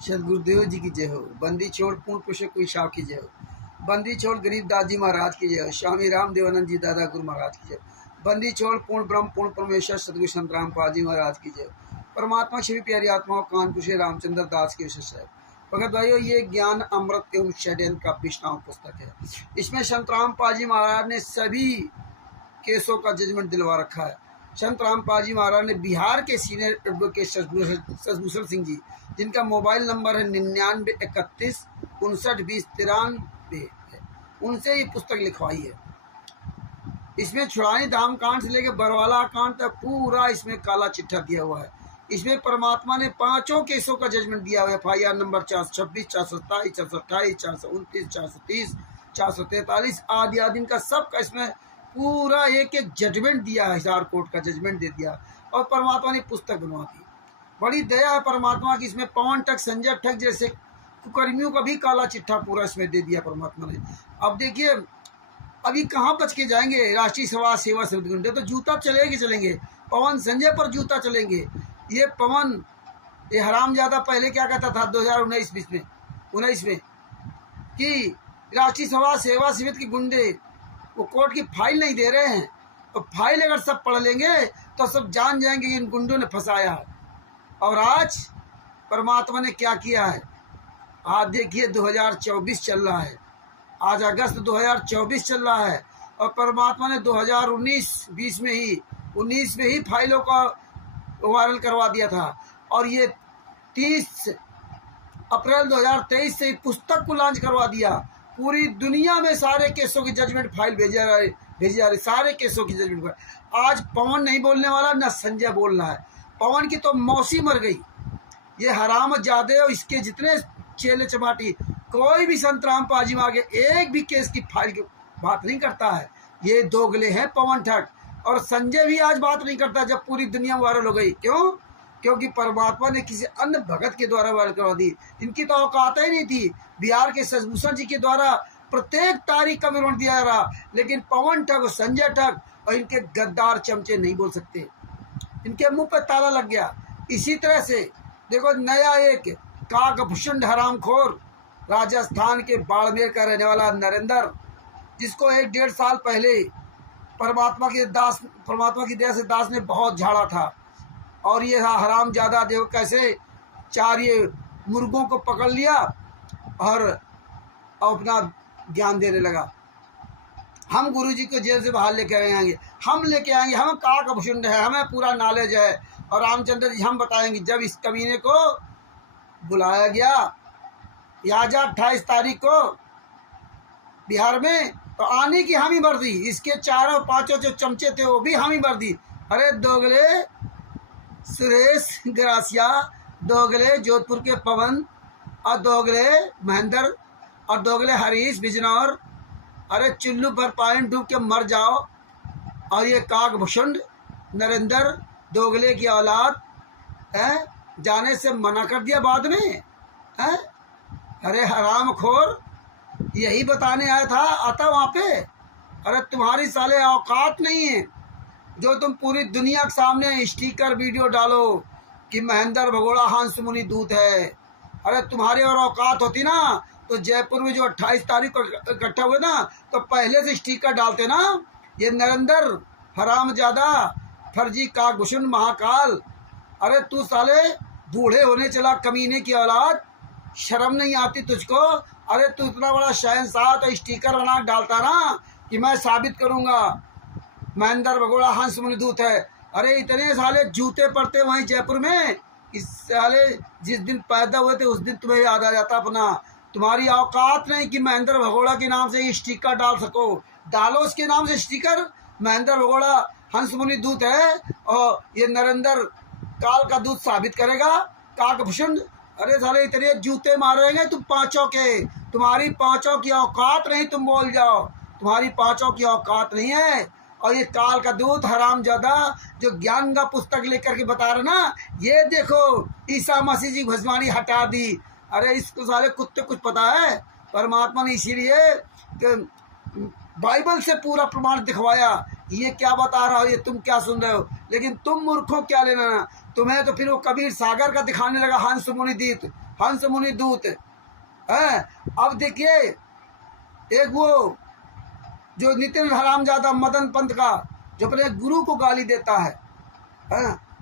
सदगुरुदेव जी की जय हो। बंदी छोड़ पूर्ण पुरुष कोई शाह की जय हो। बंदी छोड़ गरीब दादी महाराज की जय हो। स्वामी राम देवानंद जी दादा गुरु महाराज की जय हो। बंदी छोड़ पूर्ण ब्रह्म पूर्ण परमेश्वर सदगुरु संत रामपाल जी महाराज की जय हो। परमात्मा श्री प्यारी आत्माओं कानपुर से रामचंद्र दास के विशेष है। भगत भाइयों, ये ज्ञान अमृत एवं षड्यंत्र का विष्णाम पुस्तक है। इसमें संत रामपाल जी महाराज ने सभी केसों का जजमेंट दिलवा रखा है। संत रामपाल जी महाराज ने बिहार के सीनियर एडवोकेट शशिभूषण सिंह जी, जिनका मोबाइल नंबर है 9931592093 है, उनसे ये पुस्तक लिखवाई है। इसमें छुड़ानी धाम कांड से लेकर बरवाला कांड तक पूरा इसमें काला चिट्ठा दिया हुआ है। इसमें परमात्मा ने 5 केसों का जजमेंट दिया हुआ है। FIR नंबर 426, 427, 428, 429, 430, 443 आदि आदि इनका सबका इसमें पूरा एक एक जजमेंट दिया है। हिसार कोर्ट का जजमेंट दे दिया और परमात्मा ने पुस्तक बनवा दी। बड़ी दया है परमात्मा की। इसमें पवन ठग, संजय ठग जैसे कुकर्मियों का भी काला चिट्ठा पूरा इसमें दे दिया परमात्मा ने। अब देखिए, अभी कहाँ बच के जाएंगे राष्ट्रीय समाज सेवा समिति गुंडे, तो जूता चलेंगे। पवन संजय पर जूता चलेंगे। ये पवन, ये हरामजादा पहले क्या कहता था 2019 में कि राष्ट्रीय समाज सेवा समिति के गुंडे वो कोर्ट की फाइल नहीं दे रहे हैं, और फाइल अगर सब पढ़ लेंगे तो सब जान जाएंगे कि इन गुंडों ने फंसाया है। और आज परमात्मा ने क्या किया है। आज देखिए 2024 चल रहा है, आज अगस्त 2024 चल रहा है, और परमात्मा ने 2019 में ही फाइलों का वायरल करवा दिया था। और ये 30 अप्रैल 2023 से पुस्तक को लॉन्च करवा दिया। पूरी दुनिया में सारे केसों की जजमेंट फाइल भेजी जा रही, सारे केसों की जजमेंट फाइल। आज पवन नहीं बोलने वाला, न संजय बोल रहा है। पवन की तो मौसी मर गई। ये हरामजादे और इसके जितने चेले चपाटी, कोई भी संत रामपाल जी में आगे एक भी केस की फाइल की बात नहीं करता है। ये दोगले हैं पवन ठग। और संजय भी आज बात नहीं करता जब पूरी दुनिया वायरल हो गई। क्यों? क्योंकि परमात्मा ने किसी अन्य भगत के द्वारा वायरल करवा दी। इनकी तो औकात ही नहीं थी। बिहार के शशिभूषण जी के द्वारा प्रत्येक तारीख का विवरण दिया जा रहा, लेकिन पवन ठग और संजय ठग और इनके गद्दार चमचे नहीं बोल सकते। इनके मुंह पर ताला लग गया। इसी तरह से देखो, नया एक काकभूषण हरामखोर राजस्थान के बाड़मेर का रहने वाला नरेंद्र, जिसको 1-1.5 साल पहले परमात्मा की दया से दास ने बहुत झाड़ा था। और ये हरामजादा देखो कैसे 4 ये मुर्गों को पकड़ लिया और अपना ज्ञान देने लगा। हम गुरुजी को जेल से बाहर लेके आएंगे, हम काकभूषण है, हमें पूरा नॉलेज है। और रामचंद्र जी हम बताएंगे। जब इस कमीने को बुलाया गया यहाँ 28 तारीख को बिहार में, तो आने की हामी भर दी। इसके 4-5 जो चमचे थे वो भी हामी भर दी। अरे दोगले सुरेश ग्रासिया, दोगले जोधपुर के पवन, और दोगले महेंद्र, और दोगले हरीश बिजनौर, अरे चुल्लू पर पानी डूब के मर जाओ। और ये काकभूषण नरेंद्र दोगले की औलाद है, जाने से मना कर दिया बाद में है। अरे हरामखोर, यही बताने आया था आता वहाँ पे। अरे तुम्हारी साले औकात नहीं है जो तुम पूरी दुनिया के सामने स्टिकर वीडियो डालो कि महेंद्र भगोड़ा हंस मुनि दूत है। अरे तुम्हारी और औकात होती ना तो जयपुर में जो 28 तारीख को इकट्ठा हुए ना, तो पहले से स्टिकर डालते ना। ये नरेंद्र हरामजादा फर्जी काकभूषण महाकाल, अरे तू साले बूढ़े होने चला कमीने की औलाद, शर्म नहीं आती तुझको? अरे तू इतना बड़ा शहंशाह तो स्टिकर बना डालता ना कि मैं साबित करूंगा महेंद्र भगोड़ा हंस मुनिदूत है। अरे इतने साले जूते पड़ते वहीं जयपुर में। इस साले जिस दिन पैदा हुए थे उस दिन तुम्हें याद आ जाता अपना। तुम्हारी औकात नहीं कि महेंद्र भगोड़ा के नाम से स्टिकर डाल सको। डालो उसके नाम से स्टिकर, महेंद्र भगोड़ा हंस मुनिदूत है, और ये नरेंद्र काल का दूत साबित करेगा काकभूषण। अरे साले इतने जूते मारेंगे तुम 5 के, तुम्हारी 5 की औकात नहीं, तुम बोल जाओ तुम्हारी 5 की औकात नहीं है। और ये काल का दूत हरामजादा जो ज्ञान का पुस्तक लेकर के बता रहे ना, ये देखो ईसा मसीह जी भस्मानी हटा दी। अरे इसको सारे कुत्ते कुछ पता है? परमात्मा ने इसीलिए बाइबल से पूरा प्रमाण दिखवाया। ये क्या बता रहा हो, ये तुम क्या सुन रहे हो, लेकिन तुम मूर्खों क्या लेना ना। तुम्हें तो फिर वो कबीर सागर का दिखाने लगा, हंस मुनि दूत है। अब देखिए एक वो जो नितिन हरामजादा मदन पंथ का, जो अपने गुरु को गाली देता है,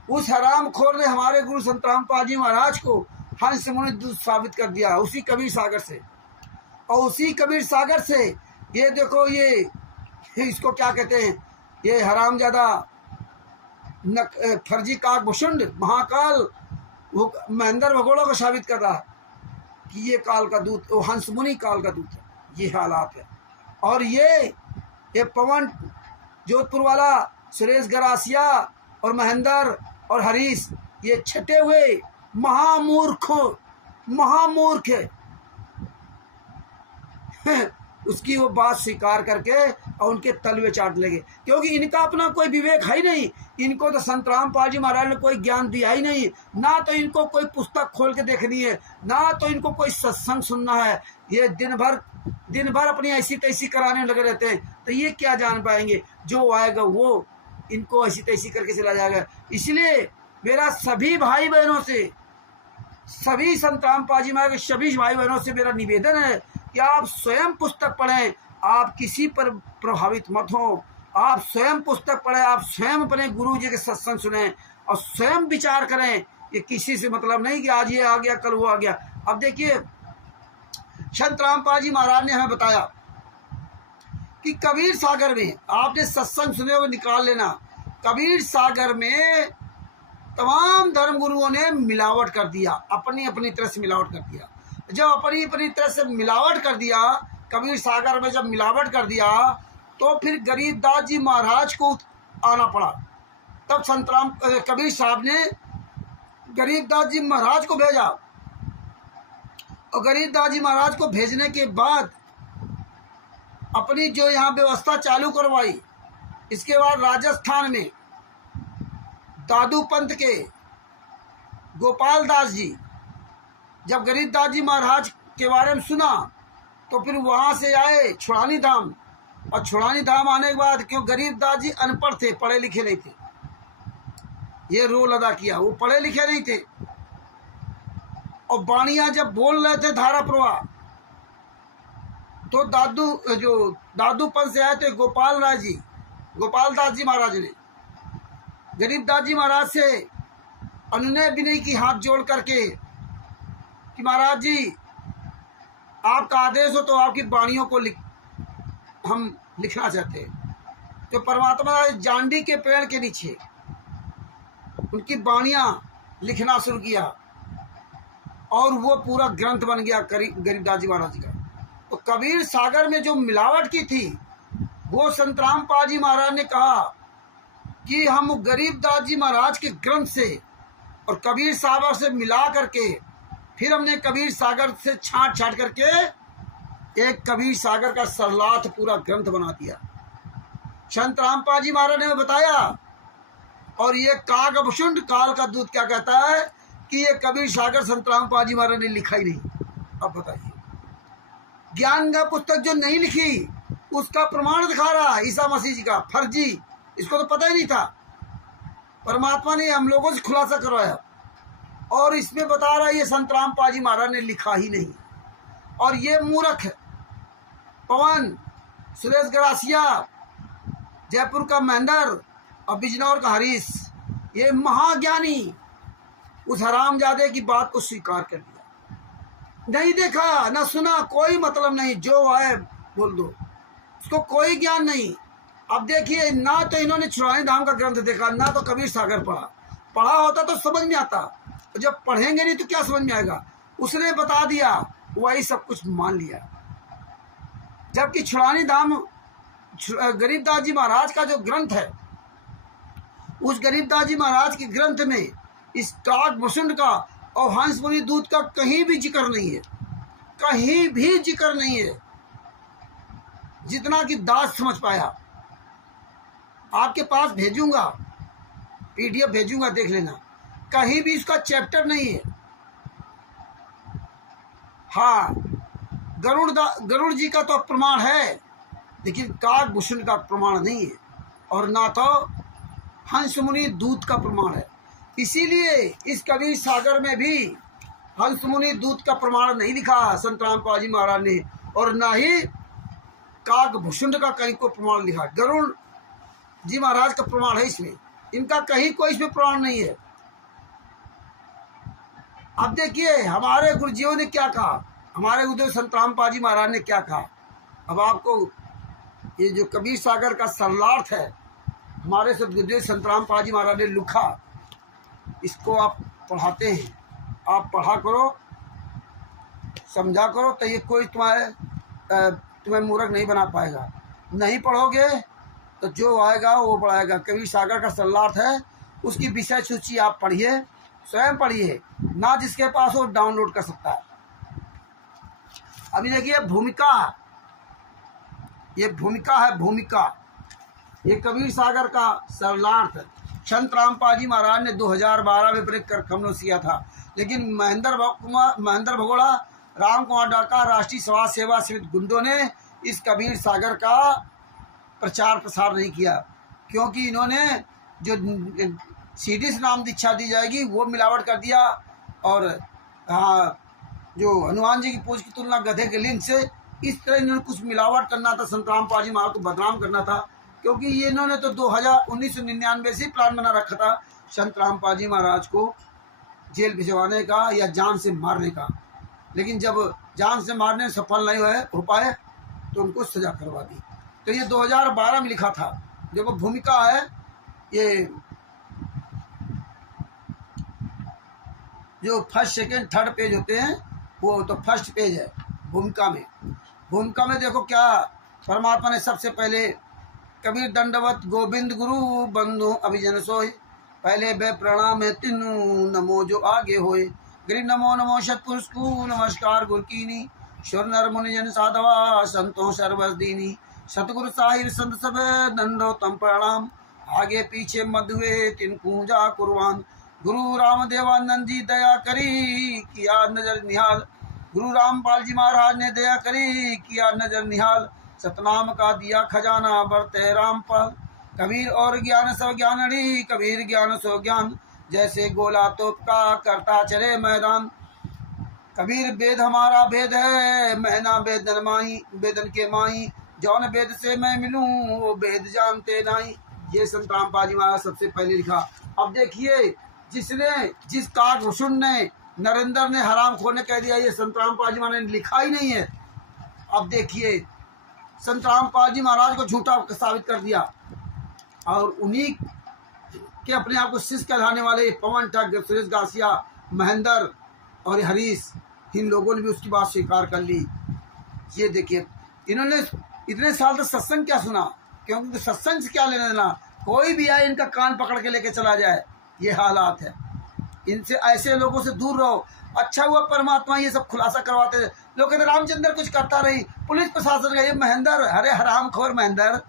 उस हराम खोर ने हमारे गुरु संत रामपाल जी महाराज को हंस मुनि दूत साबित कर दिया उसी कबीर सागर से। और उसी कबीर सागर से ये देखो, ये इसको क्या कहते हैं, ये हरामजादा फर्जी काकभूषुंड महाकाल वो महेंद्र भगोड़ा को साबित कर रहा है कि ये काल का दूत, वो हंस मुनि काल का दूत है। ये हालात है। और ये पवन जोधपुर वाला सुरेश गरासिया और महेंद्र और हरीश, ये छटे हुए महामूर्ख उसकी वो बात स्वीकार करके और उनके तलवे चाट लेंगे, क्योंकि इनका अपना कोई विवेक है ही नहीं। इनको तो संत रामपाल जी महाराज ने कोई ज्ञान दिया ही नहीं, ना तो इनको कोई पुस्तक खोल के देखनी है, ना तो इनको कोई सत्संग सुनना है। ये दिन भर अपनी ऐसी तैसी कराने लगे रहते हैं, तो ये क्या जान पाएंगे। जो आएगा वो इनको ऐसी तैसी करके चला जाएगा। इसलिए मेरा सभी भाई बहनों से, सभी संत रामपाल जी महाराज के सभी भाई बहनों से मेरा निवेदन है कि आप स्वयं पुस्तक पढ़ें, आप किसी पर प्रभावित मत हो। आप स्वयं पुस्तक पढ़ें, आप स्वयं अपने गुरु जी के सत्संग सुने और स्वयं विचार करें। ये किसी से मतलब नहीं कि आज ये आ गया कल वो आ गया। अब देखिए संत रामपाल जी महाराज ने हमें बताया कि कबीर सागर में, आपने सत्संग सुने हुए निकाल लेना, कबीर सागर में तमाम धर्म गुरुओं ने मिलावट कर दिया, अपनी अपनी तरह से मिलावट कर दिया। जब अपनी अपनी तरह से मिलावट कर दिया, कबीर सागर में जब मिलावट कर दिया, तो फिर गरीबदास जी महाराज को आना पड़ा। तब संत राम कबीर साहब ने गरीबदास जी महाराज को भेजा, और गरीबदास जी महाराज को भेजने के बाद अपनी जो यहाँ व्यवस्था चालू करवाई। इसके बाद राजस्थान में दादू पंथ के गोपाल दास जी जब गरीबदास जी महाराज के बारे में सुना, तो फिर वहाँ से आए छुड़ानी धाम। और छुड़ानी धाम आने के बाद, क्यों गरीबदास जी अनपढ़ थे, पढ़े लिखे नहीं थे, ये रोल अदा किया, वो पढ़े लिखे नहीं थे। और बाणिया जब बोल रहे थे धारा प्रवाह, तो दादू पंथ से आए थे गोपाल दास जी महाराज ने गरीबदास जी महाराज से अनुनय विनय की, हाथ जोड़ करके कि महाराज जी आपका आदेश हो तो आपकी वाणियों को हम लिखना चाहते हैं। तो परमात्मा जांडी के पेड़ के नीचे उनकी वाणियाँ लिखना शुरू किया, और वो पूरा ग्रंथ बन गया गरीबदास जी महाराज का। तो कबीर सागर में जो मिलावट की थी, वो संत रामपाल जी महाराज ने कहा कि हम गरीबदास जी महाराज के ग्रंथ से और कबीर सागर से मिला करके, फिर हमने कबीर सागर से छांट करके एक कबीर सागर का सरलाथ पूरा ग्रंथ बना दिया। संत रामपाल जी महाराज ने बताया। और ये काकभूषुंड काल का दूत क्या कहता है कि ये कबीर सागर संत रामपाल जी महाराज ने लिखा ही नहीं। अब बताइए, ज्ञान का पुस्तक जो नहीं लिखी उसका प्रमाण दिखा रहा है ईसा मसीह जी का फर्जी। इसको तो पता ही नहीं था, परमात्मा ने हम लोगों से खुलासा करवाया, और इसमें बता रहा है ये संत रामपाल जी महाराज ने लिखा ही नहीं। और ये मूर्ख पवन, सुरेश गरासिया, जयपुर का महेंद्र और बिजनौर का हरीश, ये महाज्ञानी उस हरामजादे की बात को स्वीकार कर दिया। नहीं देखा ना सुना, कोई मतलब नहीं, जो है बोल दो, उसको कोई ज्ञान नहीं। अब देखिए, ना तो इन्होंने छुड़ानी धाम का ग्रंथ देखा, ना तो कबीर सागर पढ़ा होता तो समझ में आता। तो जब पढ़ेंगे नहीं तो क्या समझ में आएगा। उसने बता दिया, वही सब कुछ मान लिया। जबकि छुड़ानी धाम गरीबदास जी महाराज का जो ग्रंथ है, उस गरीबदास जी महाराज के ग्रंथ में इस काकभूषुंड का और हंस मुनि दूत का कहीं भी जिक्र नहीं है, कहीं भी जिक्र नहीं है, जितना कि दास समझ पाया। आपके पास भेजूंगा, PDF भेजूंगा, देख लेना, कहीं भी इसका चैप्टर नहीं है। हाँ, गरुड़ जी का तो प्रमाण है, लेकिन काकभूषुंड का प्रमाण नहीं है। और ना तो हंस मुनि दूत का प्रमाण है। इसीलिए इस कबीर सागर में भी हंस मुनि दूत का प्रमाण नहीं लिखा संत रामपाल जी महाराज ने, और ना ही काकभूषुंड का कहीं को प्रमाण लिखा। गरुड़ जी महाराज का प्रमाण है इसमें, इनका कहीं कोई इसमें प्रमाण नहीं है। अब देखिए हमारे गुरुजियों ने क्या कहा, हमारे गुरुदेव संत रामपाल जी महाराज ने क्या कहा। अब आपको ये जो कबीर सागर का सरलार्थ है हमारे सदगुरुदेव संत रामपाल जी महाराज ने लिखा, इसको आप पढ़ाते हैं, आप पढ़ा करो, समझा करो, तो ये कोई तुम्हें मूर्ख नहीं बना पाएगा। नहीं पढ़ोगे तो जो आएगा वो पढ़ाएगा। कबीर सागर का सरलार्थ है, उसकी विषय सूची आप पढ़िए, स्वयं पढ़िए, ना जिसके पास वो डाउनलोड कर सकता है। अभी देखिए भूमिका, ये भूमिका है, भूमिका ये कबीर सागर का सरलार्थ संत रामपाल जी महाराज ने 2012 में ब्रेक कर कमलों किया था, लेकिन महेंद्र भगोड़ा, राम कुमार डाका, राष्ट्रीय समाज सेवा समिति गुंडों ने इस कबीर सागर का प्रचार प्रसार नहीं किया, क्योंकि इन्होंने जो सीडी से नाम दीक्षा दी जाएगी वो मिलावट कर दिया, और जो हनुमान जी की पूज की तुलना गधे के लिंग से, इस तरह इन्होंने कुछ मिलावट करना था, संत रामपाल जी महाराज को बदनाम करना था। क्योंकि ये इन्होंने तो 1999 से प्लान बना रखा था संत रामपाल जी महाराज को जेल भिजवाने का या जान से मारने का, लेकिन जब जान से मारने में सफल नहीं हो पाए तो उनको सजा करवा दी। तो ये 2012 में लिखा था। देखो भूमिका है, ये जो फर्स्ट सेकंड थर्ड पेज होते हैं वो तो फर्स्ट पेज है भूमिका में। भूमिका में देखो क्या परमात्मा ने सबसे पहले कबीर दंडवत गोविंद गुरु बंधु अभिजन सोय, पहले बे प्रणाम है तीनू नमो जो आगे होए, गिरि नमो नमो सतपुरुष को नमस्कार गुरु कीनी, शुर नर मुनि जन साधवा संतों सर्वस दीनी, सतगुरु साहिर संत सब दंडो तम प्रणाम, आगे पीछे मधुए तिन पूजा कुर्बान, गुरु राम देवानंद जी दया करी किया नजर निहाल, गुरु रामपाल जी महाराज ने दया करी किया नजर निहाल, सतनाम का दिया खजाना बरते रामपाल, कबीर और ज्ञान सब ज्ञानड़ी, कबीर ज्ञान सो ज्ञान, जैसे गोला तोप का करता चले मैदान, कबीर वेद हमारा वेद है महना वेदन माही, वेदन के माही, जौन वेद से मैं मिलूं वो वेद जानते नहीं। ये संत रामपाल जी महाराज सबसे पहले लिखा। अब देखिए जिस काकभूषुंड ने, नरेंद्र ने हराम खोरने कह दिया, ये संत रामपाल जी महाराज ने लिखा ही नहीं है। अब देखिए संत रामपाल जी महाराज को झूठा साबित कर दिया, और उन्हीं के अपने आप को शिष्य कहलाने वाले पवन ठग, सुरेश गासिया, महेंद्र और हरीश, इन लोगों ने भी उसकी बात स्वीकार कर ली। ये देखिए इन्होंने इतने साल तक सत्संग क्या सुना, क्योंकि सत्संग से क्या लेना देना, कोई भी आए इनका कान पकड़ के लेके चला जाए, ये हालात है। इनसे, ऐसे लोगों से दूर रहो। अच्छा हुआ परमात्मा ये सब खुलासा करवाते थे। लोग कहते रामचंद्र कुछ करता रही, पुलिस प्रशासन का ये महेंद्र, अरे हरामखोर महेंद्र,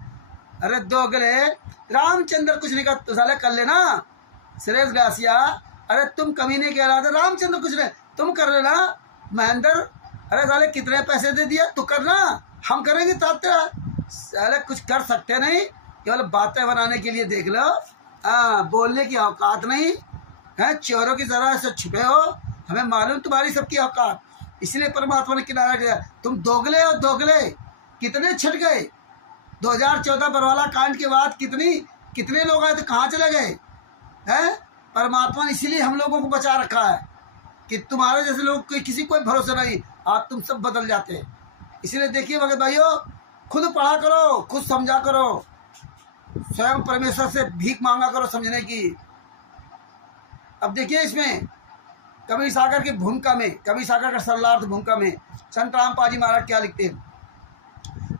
अरे दोगले, रामचंद्र कुछ नहीं कर, साले कर लेना। सुरेश गासिया, अरे तुम कमी नहीं कह रहा था, रामचंद्र कुछ नहीं, तुम कर लेना। महेंद्र, अरे साले कितने पैसे दे दिया, तू करना, हम करेंगे तब साले कुछ कर सकते नहीं, केवल बातें बनाने के लिए देख लो, बोलने की औकात नहीं है, चोरों की तरह से छुपे हो, हमें मालूम तुम्हारी सबकी औकात। इसलिए परमात्मा ने किनारा किया, तुम दोगले हो, दोगले कितने छट गए। 2014 बरवाला कांड के बाद कितने लोग आए तो कहाँ चले गए हैं। परमात्मा ने इसीलिए हम लोगों को बचा रखा है कि तुम्हारे जैसे लोग किसी कोई भरोसा नहीं, आप तुम सब बदल जाते हैं। इसलिए देखिए भगत भाइयों, खुद पढ़ा करो, खुद समझा करो, स्वयं परमेश्वर से भीख मांगा करो समझने की। अब देखिए इसमें कबीर सागर की भूमिका में, कबीर सागर का सरलार्थ भूमिका में संत रामपाल जी महाराज क्या लिखते हैं।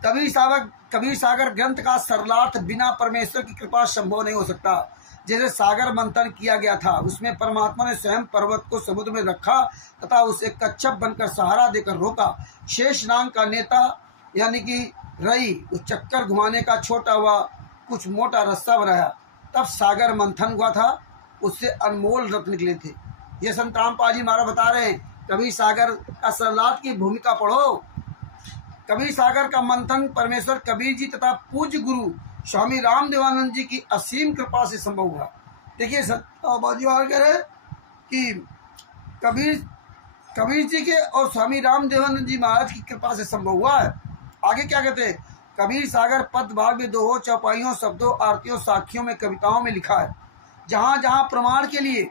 कबीर सागर ग्रंथ का सरलार्थ बिना परमेश्वर की कृपा संभव नहीं हो सकता। जैसे सागर मंथन किया गया था, उसमें परमात्मा ने स्वयं पर्वत को समुद्र में रखा तथा उसे कच्छप बनकर सहारा देकर रोका। शेष नाग का नेता यानी कि रई उस चक्कर घुमाने का छोटा हुआ कुछ मोटा रास्ता बनाया, तब सागर मंथन हुआ था, उससे अनमोल रत्न निकले थे। ये संत रामपाल जी महाराज बता रहे हैं। कबीर सागर का सरलार्थ की भूमिका पढ़ो। कबीर सागर का मंथन परमेश्वर कबीर जी तथा पूज्य गुरु स्वामी रामदेवानंद जी की असीम कृपा से संभव हुआ। देखिए बाजी और कह रहे कि कबीर जी के और स्वामी रामदेवानंद जी महाराज की कृपा से संभव हुआ है। आगे क्या कहते हैं, कबीर सागर पद भाग में दोहों, चौपाइयों, शब्दों, आरतियों, साखियों में, कविताओं में लिखा है। जहाँ जहाँ प्रमाण के लिए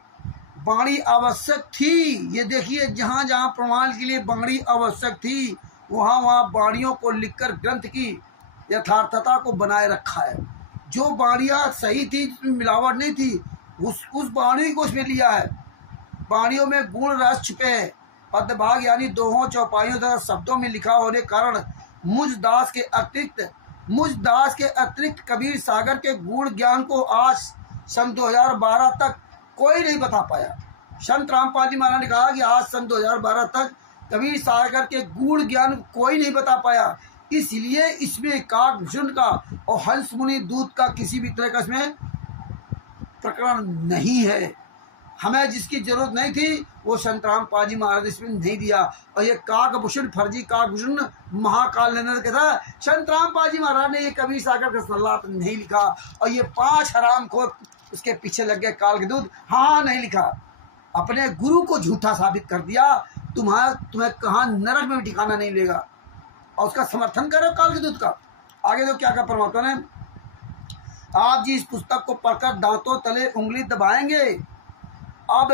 वाणी आवश्यक थी, ये देखिए, जहाँ जहाँ प्रमाण के लिए वाणी आवश्यक थी वहाँ वहाँ वाणियों को लिखकर ग्रंथ की यथार्थता को बनाए रखा है। जो वाणियाँ सही थी, जिसमें मिलावट नहीं थी, उस वाणी को उसमें लिया है। वाणियों में गुण रस छुपे हैं। पदभाग यानी दोहों, चौपाइयों तथा शब्दों में लिखा होने कारण मुझ दास के अतिरिक्त कबीर सागर के गुण ज्ञान को आज सन 2012 तक कोई नहीं बता पाया। संत रामपाल जी महाराज ने कहा कि आज सन 2012 तक कबीर सागर के गुण ज्ञान कोई नहीं बता पाया। इसलिए इसमें काकभूषण का और हंस मुनि दूत का किसी भी तरह का इसमें प्रकरण नहीं है। हमें जिसकी जरूरत नहीं थी वो संत रामपाल जी महाराज इसमें नहीं दिया। और ये काकभूषण, फर्जी काकभूषण महाकाल नंदन के था, संत रामपाल जी महाराज ने ये कबीर सागर का सल्लात नहीं लिखा। और ये 5 हरामखोर उसके पीछे लग गए काल के दूत, हाँ नहीं लिखा, अपने गुरु को झूठा साबित कर दिया। तुम्हें कहाँ नरक में भी ठिकाना नहीं लेगा। और उसका समर्थन करो काल के दूत का। आगे तो क्या कहा परमात्मा ने, आप जी इस पुस्तक को पढ़कर दांतों तले उंगली दबाएंगे। अब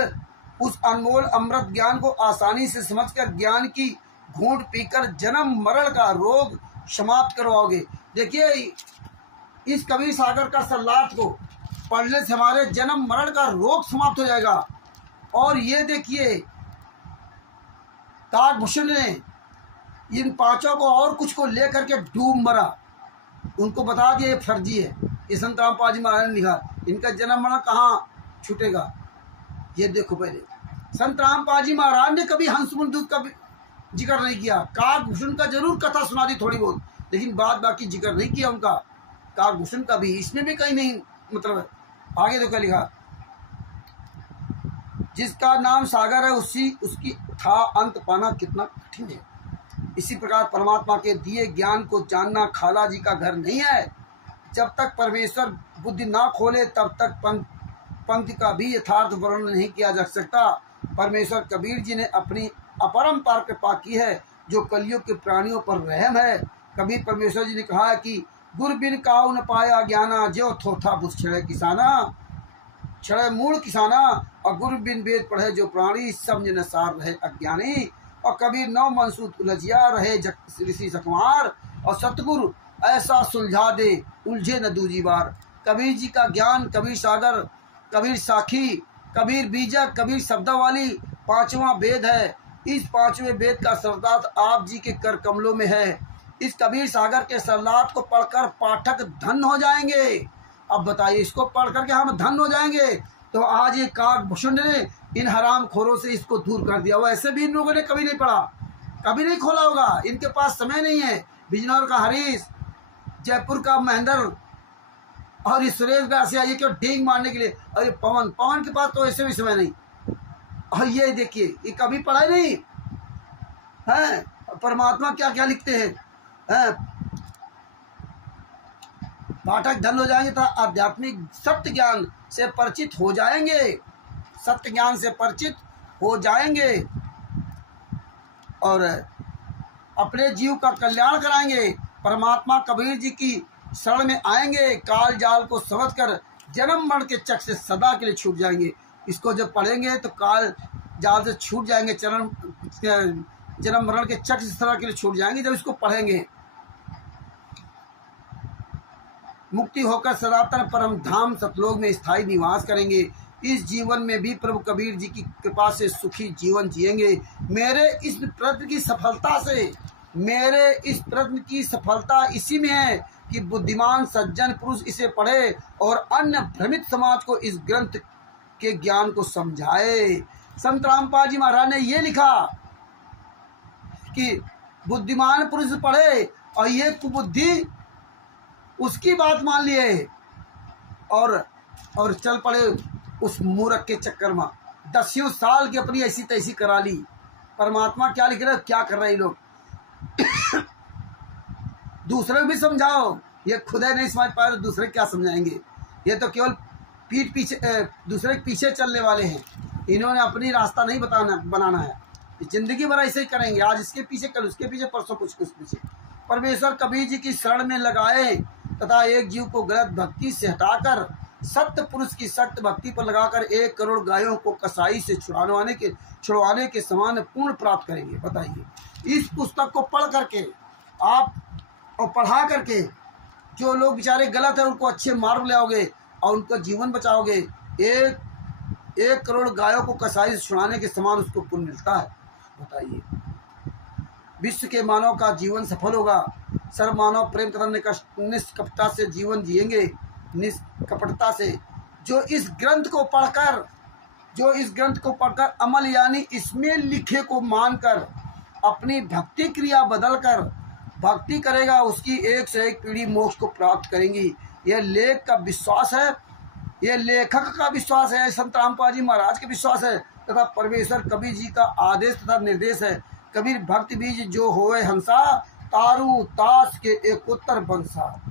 उस अनमोल अमृत ज्ञान को आसानी से समझकर ज्ञान की घूंट पीकर जन्म मरण का रोग समाप्त करवाओगे। देखिए, इस कबीर सागर का सल्लात को पढ़ने से हमारे जन्म मरण का रोग समाप्त हो जाएगा। और ये देखिए, काकभूषण ने इन 5 को और कुछ को लेकर के डूब मरा, उनको बता दिया ये फर्जी है। ये संत रामपाल जी महाराज ने लिखा, इनका जन्म मरण कहाँ छूटेगा। ये देखो, पहले संत रामपाल जी महाराज ने कभी हंस मुनि दूत का जिक्र नहीं किया। काकभूषण का जरूर कथा सुना दी थोड़ी बहुत, लेकिन बाद बाकी जिक्र नहीं किया उनका। काकभूषण का भी इसमें भी कहीं नहीं मतलब है। आगे तो क्या लिखा, जिसका नाम सागर है उसकी था अंत पाना कितना कठिन है। इसी प्रकार परमात्मा के दिए ज्ञान को जानना खाला जी का घर नहीं है। जब तक परमेश्वर बुद्धि ना खोले तब तक पंक्ति का भी यथार्थ वर्णन नहीं किया जा सकता। परमेश्वर कबीर जी ने अपनी अपरंपार कृपा की है, जो कलयुग के प्राणियों पर रहम है। कबीर परमेश्वर जी ने कहा है कि गुर बिन काऊ न पाया ज्ञाना, जो थोथा बुझ छड़े किसाना, छड़े मूल किसाना। और गुरु बिन वेद पढ़े जो प्राणी, समझ न सार रहे अज्ञानी। और कबीर 9 मनसूत उलझिया रहे ऋषि सकुमार। और सतगुरु ऐसा सुलझा दे उलझे न दूजी बार। कबीर जी का ज्ञान, कबीर सागर, कबीर साखी, कबीर बीजक, कबीर शब्दावली 5वां वेद है। इस 5वें वेद का सरदार आप जी के कर कमलों में है। इस कबीर सागर के सल्लात को पढ़कर पाठक धन हो जाएंगे। अब बताइए, इसको पढ़ करके हम धन हो जाएंगे। तो आज ये काकभूषण ने इन हराम खोरों से इसको दूर कर दिया। वैसे भी इन लोगों ने कभी नहीं पढ़ा, कभी नहीं खोला होगा, इनके पास समय नहीं है। बिजनौर का हरीश, जयपुर का महेंद्र और इस सुरेश का से आइए क्यों डींग मारने के लिए। और ये पवन के पास तो ऐसे भी समय नहीं। और ये देखिए, ये कभी पढ़ा नहीं है। परमात्मा क्या क्या लिखते हैं। पाठक धन हो जाएंगे तो आध्यात्मिक सत्य ज्ञान से परिचित हो जाएंगे, सत्य ज्ञान से परिचित हो जाएंगे और अपने जीव का कल्याण कराएंगे। परमात्मा कबीर जी की शरण में आएंगे, काल जाल को समझकर जन्म मरण के चक्र से सदा के लिए छूट जाएंगे। इसको जब पढ़ेंगे तो काल जाल से छूट जाएंगे, जन्म मरण के चक्र से सदा के लिए छूट जाएंगे। जब इसको पढ़ेंगे मुक्ति होकर सनातन परम धाम सतलोक में स्थायी निवास करेंगे। इस जीवन में भी प्रभु कबीर जी की कृपा से सुखी जीवन जिएंगे। मेरे इस प्रयत्न की सफलता इसी में है कि बुद्धिमान सज्जन पुरुष इसे पढ़े और अन्य भ्रमित समाज को इस ग्रंथ के ज्ञान को समझाए। संत रामपाल जी महाराज ने ये लिखा कि बुद्धिमान पुरुष पढ़े और ये कुबुद्धि उसकी बात मान लिए और चल पड़े उस मूर्ख के चक्कर में। 10 साल की अपनी ऐसी तैसी करा ली। परमात्मा क्या लिख रहे, क्या कर रहे हैं लोग। दूसरे को भी समझाओ ये खुद है नहीं समझ पा रहे, दूसरे क्या समझाएंगे। ये तो केवल पीठ पीछे दूसरे के पीछे चलने वाले हैं। इन्होंने अपनी रास्ता नहीं बनाना है। जिंदगी भर ऐसे ही करेंगे, आज इसके पीछे कल उसके पीछे, परसों कुछ पीछे। परमेश्वर कबीर जी की शरण में लगाए तथा एक जीव को गलत भक्ति से हटाकर सत्य पुरुष की सत्य भक्ति पर लगाकर 1 करोड़ गायों को कसाई से छुड़वाने के समान पूर्ण प्राप्त करेंगे। बताइए, इस पुस्तक को पढ़ करके आप और पढ़ा करके जो लोग बेचारे गलत है उनको अच्छे मार्ग ले आओगे और उनका जीवन बचाओगे। 1 करोड़ गायों को कसाई से छुड़ाने के समान उसको पुण्य मिलता है। बताइए, विश्व के मानव का जीवन सफल होगा। सर्व मानव प्रेम तथा निष्कपटता से जीवन जिएंगे। निष्कपटता से जो इस ग्रंथ को पढ़कर अमल यानी इसमें लिखे को मानकर अपनी भक्ति क्रिया बदलकर भक्ति करेगा, उसकी 1 से 1 पीढ़ी मोक्ष को प्राप्त करेंगी। यह लेख का विश्वास है, यह लेखक का विश्वास है, संत रामपाल जी महाराज का विश्वास है तथा परमेश्वर कबीर जी का आदेश तथा निर्देश है। कबीर भक्ति बीज जो होए हंसा, तारू ताश के एक उत्तर बंसा।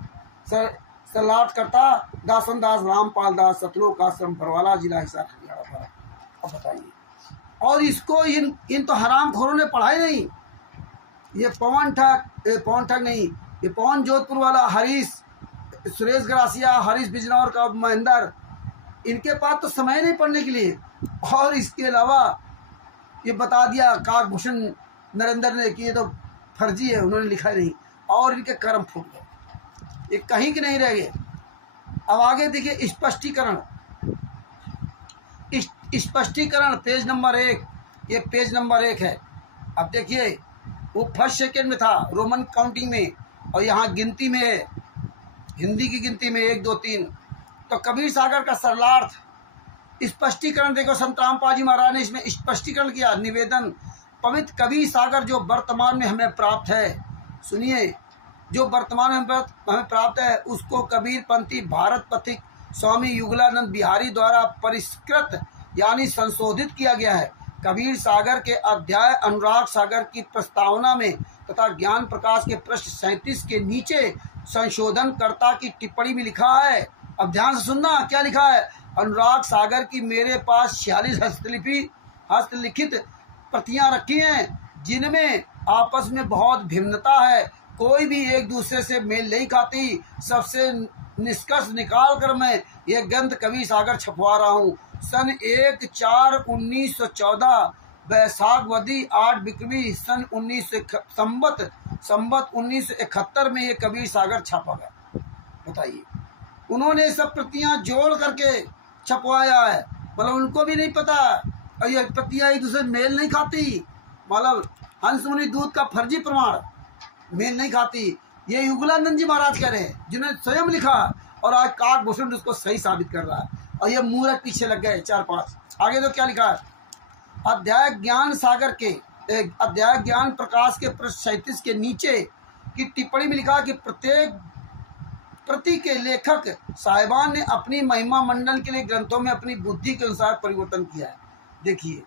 सलाट करता दासन दास रामपाल दास, सतलोक आश्रम बरवाला, जिला हिसार हरियाणा। अब बताइए, और इसको इन तो हराम खोरों ने पढ़ा ही नहीं। ये पवन ठग नहीं, ये पवन जोधपुर वाला, हरीश सुरेश गरासिया, हरीश बिजनौर का महेंद्र, इनके पास तो समय नहीं पढ़ने के लिए। और इसके अलावा ये बता दिया काकभूषण नरेंद्र ने कि ये तो फर्जी है, उन्होंने लिखा ही नहीं, और इनके कर्म फूट गए, ये कहीं के नहीं रह गए। अब आगे देखिए, स्पष्टीकरण पेज नंबर 1, ये पेज नंबर 1 है। अब देखिए, वो फर्स्ट सेकेंड में था रोमन काउंटिंग में, और यहाँ गिनती में है, हिंदी की गिनती में 1 2 3। तो कबीर सागर का सरलार्थ स्पष्टीकरण देखो, संत रामपाल जी महाराज ने इसमें स्पष्टीकरण किया। निवेदन, पवित्र कबीर सागर जो वर्तमान में हमें प्राप्त है, सुनिए, जो वर्तमान में हमें प्राप्त है उसको कबीर पंथी भारत पथिक स्वामी युगलानंद बिहारी द्वारा परिष्कृत यानी संशोधित किया गया है। कबीर सागर के अध्याय अनुराग सागर की प्रस्तावना में तथा ज्ञान प्रकाश के पृष्ठ 37 के नीचे संशोधनकर्ता की टिप्पणी में लिखा है। अब ध्यान से सुनना, क्या लिखा है। अनुराग सागर की मेरे पास 46 हस्तलिखित प्रतियां रखी हैं, जिनमें आपस में बहुत भिन्नता है, कोई भी एक दूसरे से मेल नहीं खाती। सबसे निष्कर्ष निकाल कर मैं ये ग्रंथ कबीर सागर छपवा रहा हूँ। सन 1/4/1914 बैसाख वदी 8 बिक्रमी सन 1971 में ये कबीर सागर छापा गया। बताइए, उन्होंने सब प्रतियां जोड़ करके छपवाया है, मतलब उनको भी नहीं पता, और ये प्रतियां एक दूसरे मेल नहीं खाती, मतलब हंस मुनि दूध का फर्जी प्रमाण, मेल नहीं खाती। ये युगलानंद जी महाराज कह रहे हैं, जिन्होंने स्वयं लिखा, और आज काकभूषण उसको सही साबित कर रहा है, और ये मूर्ख पीछे लग गए 4-5। आगे तो क्या लिखा है, अध्याय ज्ञान प्रकाश के पृष्ठ 37 के नीचे की टिप्पणी में लिखा कि प्रत्येक प्रति के लेखक साहिबान ने अपनी महिमा मंडन के लिए ग्रंथों में अपनी बुद्धि के अनुसार परिवर्तन किया है। देखिए,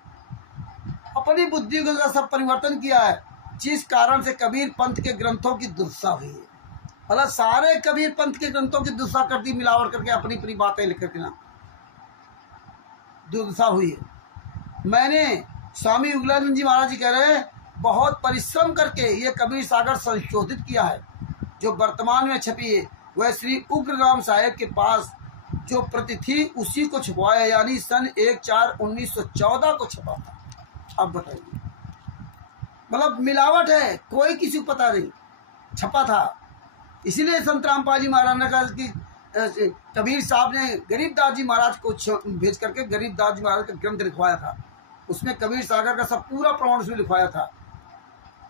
अपनी बुद्धि के अनुसार सब परिवर्तन किया है, जिस कारण से कबीर पंथ के ग्रंथों की दुर्दशा हुई है। मतलब सारे कबीर पंथ के ग्रंथों की दुर्दशा कर दी, मिलावट करके अपनी बातें लिख करके ना दुर्दशा हुई है। मैंने स्वामी युगलानंद जी महाराज जी कह रहे हैं, बहुत परिश्रम करके ये कबीर सागर संशोधित किया है, जो वर्तमान में छपी है। वह श्री उग्रराम साहेब के पास जो प्रति थी उसी को छपवाया, यानी सन 1/4/1914 को छपा था। अब बताइए, मतलब मिलावट है, कोई किसी को पता नहीं, छपा था। इसीलिए संत रामपाल जी महाराज ने कहा कि कबीर साहब ने गरीबदास जी महाराज को भेज करके गरीबदास जी महाराज का ग्रंथ लिखवाया था। उसमें कबीर सागर का सब पूरा प्रमाण उसमें लिखवाया था,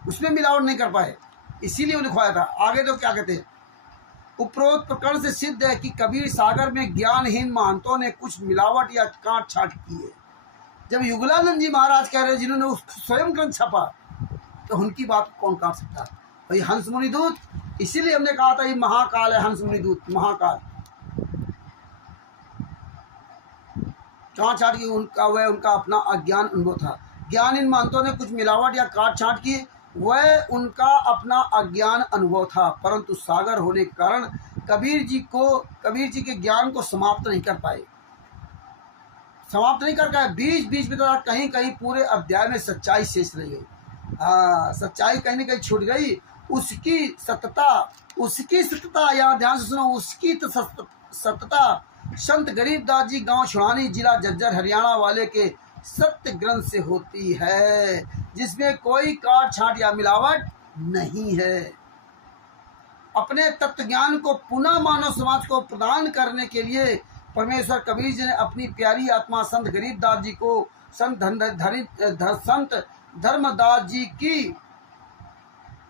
उसमें मिलावट नहीं कर पाए, इसीलिए वो लिखवाया था। आगे तो क्या कहते हैं, उपरोक्त प्रकरण से सिद्ध है कि कबीर सागर में ज्ञानहीन महंतों ने कुछ मिलावट या काट छाट की है। जब युगलानंद जी महाराज कह रहे हैं, जिन्होंने उस स्वयं ग्रंथ छपा, तो उनकी बात कौन काट सकता है भाई। हंस मुनि दूत, इसीलिए हमने कहा था ये महाकाल है, हंस मुनि दूत महाकाल। छाट की उनका अपना अज्ञान अनुभव था। ज्ञान इन महंतों ने कुछ मिलावट या काट छाट की वह उनका अपना अज्ञान अनुभव था, परंतु सागर होने के कारण कबीर जी के ज्ञान को समाप्त नहीं कर पाए। बीच बीच में तो कहीं कहीं पूरे अध्याय में सच्चाई शेष रह गई। सच्चाई कहीं न कहीं छूट गई। उसकी सत्यता यहाँ ध्यान से सुनो, उसकी तो सत्यता संत गरीबदास जी गांव छुड़ानी जिला झज्जर हरियाणा वाले के सत्य ग्रंथ से होती है, जिसमें कोई काट छाट या मिलावट नहीं है। अपने तत्व ज्ञान को पुनः मानव समाज को प्रदान करने के लिए परमेश्वर कबीर जी ने अपनी प्यारी आत्मा संत गरीबदास जी को संत धर्मदास जी की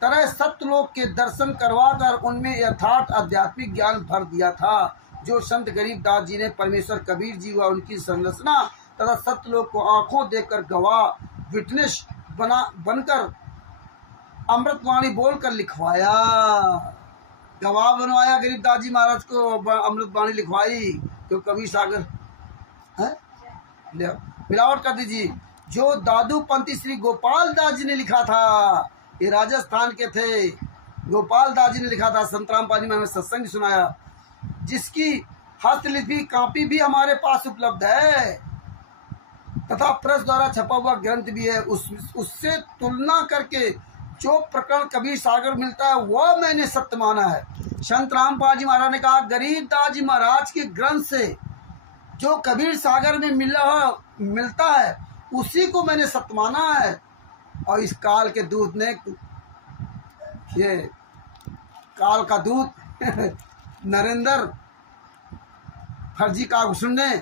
तरह सत्यलोक के दर्शन करवाकर उनमें यथार्थ आध्यात्मिक ज्ञान भर दिया था, जो संत गरीबदास जी ने परमेश्वर कबीर जी व उनकी संरचना तथा सत्यलोक को आंखों देखकर गवाह विटनेस बनकर अमृतवाणी बोलकर लिखवाया। गवाह बनवाया गरीबदास जी महाराज को, अमृतवाणी लिखवाई। तो कबीर सागर है मिलावट कर दीजिए। जो दादू पंथी श्री गोपाल दास जी ने लिखा था, ये राजस्थान के थे, गोपाल दास जी ने लिखा था। संतराम पाजी में हमें सत्संग सुनाया, जिसकी हस्तलिपि कॉपी भी हमारे पास उपलब्ध है तथा प्रेस द्वारा छपा हुआ ग्रंथ भी है। उससे तुलना करके जो प्रकरण कबीर सागर मिलता है वह मैंने सत्य माना है। संत रामपाल जी महाराज ने कहा, गरीबदास जी महाराज के ग्रंथ से जो कबीर सागर में मिलता है उसी को मैंने सत्य माना है। और इस काल के दूत ने, ये काल का दूत नरेंद्र फर्जी कागभूषण ने,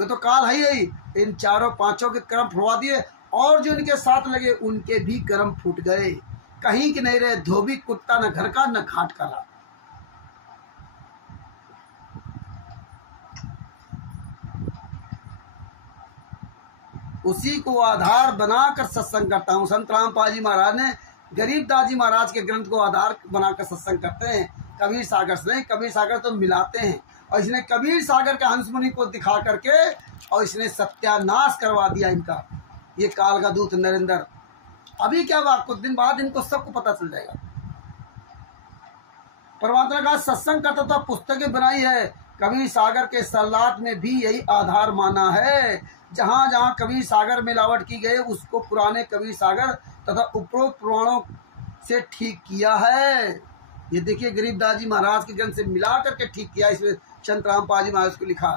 तो काल है ही, इन चारों पांचों के कर्म फुड़वा दिए और जो इनके साथ लगे उनके भी कर्म फूट गए। कहीं के नहीं रहे, धोबी कुत्ता न घर का न घाट का रहा। उसी को आधार बनाकर सत्संग करता हूँ। संत रामपाल जी महाराज ने गरीबदास जी महाराज के ग्रंथ को आधार बनाकर सत्संग करते हैं। कबीर सागर से नहीं, कबीर सागर तो मिलाते हैं। और इसने कबीर सागर के हंस मुनि को दिखा करके और इसने सत्यानाश करवा दिया इनका, ये काल का दूत नरेंद्र। अभी क्या हुआ, कुछ दिन बाद इनको सबको पता चल जाएगा। परमात्मा का सत्संग करता था, पुस्तकें बनाई है। कबीर सागर के सलात में भी यही आधार माना है। जहाँ जहाँ कबीर सागर मिलावट की गई उसको पुराने कबीर सागर तथा उपरोक्त पुराणों से ठीक किया है। ये देखिए गरीबदास जी महाराज के ग्रंथ से मिला करके ठीक किया। इसमें संत रामपाल जी महाराज को लिखा।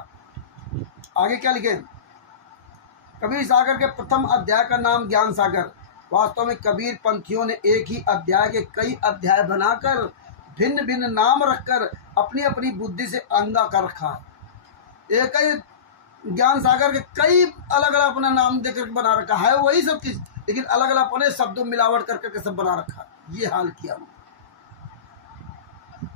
आगे क्या लिखे, कबीर सागर के प्रथम अध्याय का नाम ज्ञान सागर। वास्तव में कबीर पंथियों ने एक ही अध्याय के कई अध्याय बनाकर भिन्न भिन्न नाम रखकर अपनी अपनी बुद्धि से अंधा कर रखा। एक ही ज्ञान सागर के कई अलग अलग अपना नाम देकर बना रखा है, वही सब चीज, लेकिन अलग अलग अपने शब्दों मिलावट करके सब बना रखा। ये हाल किया।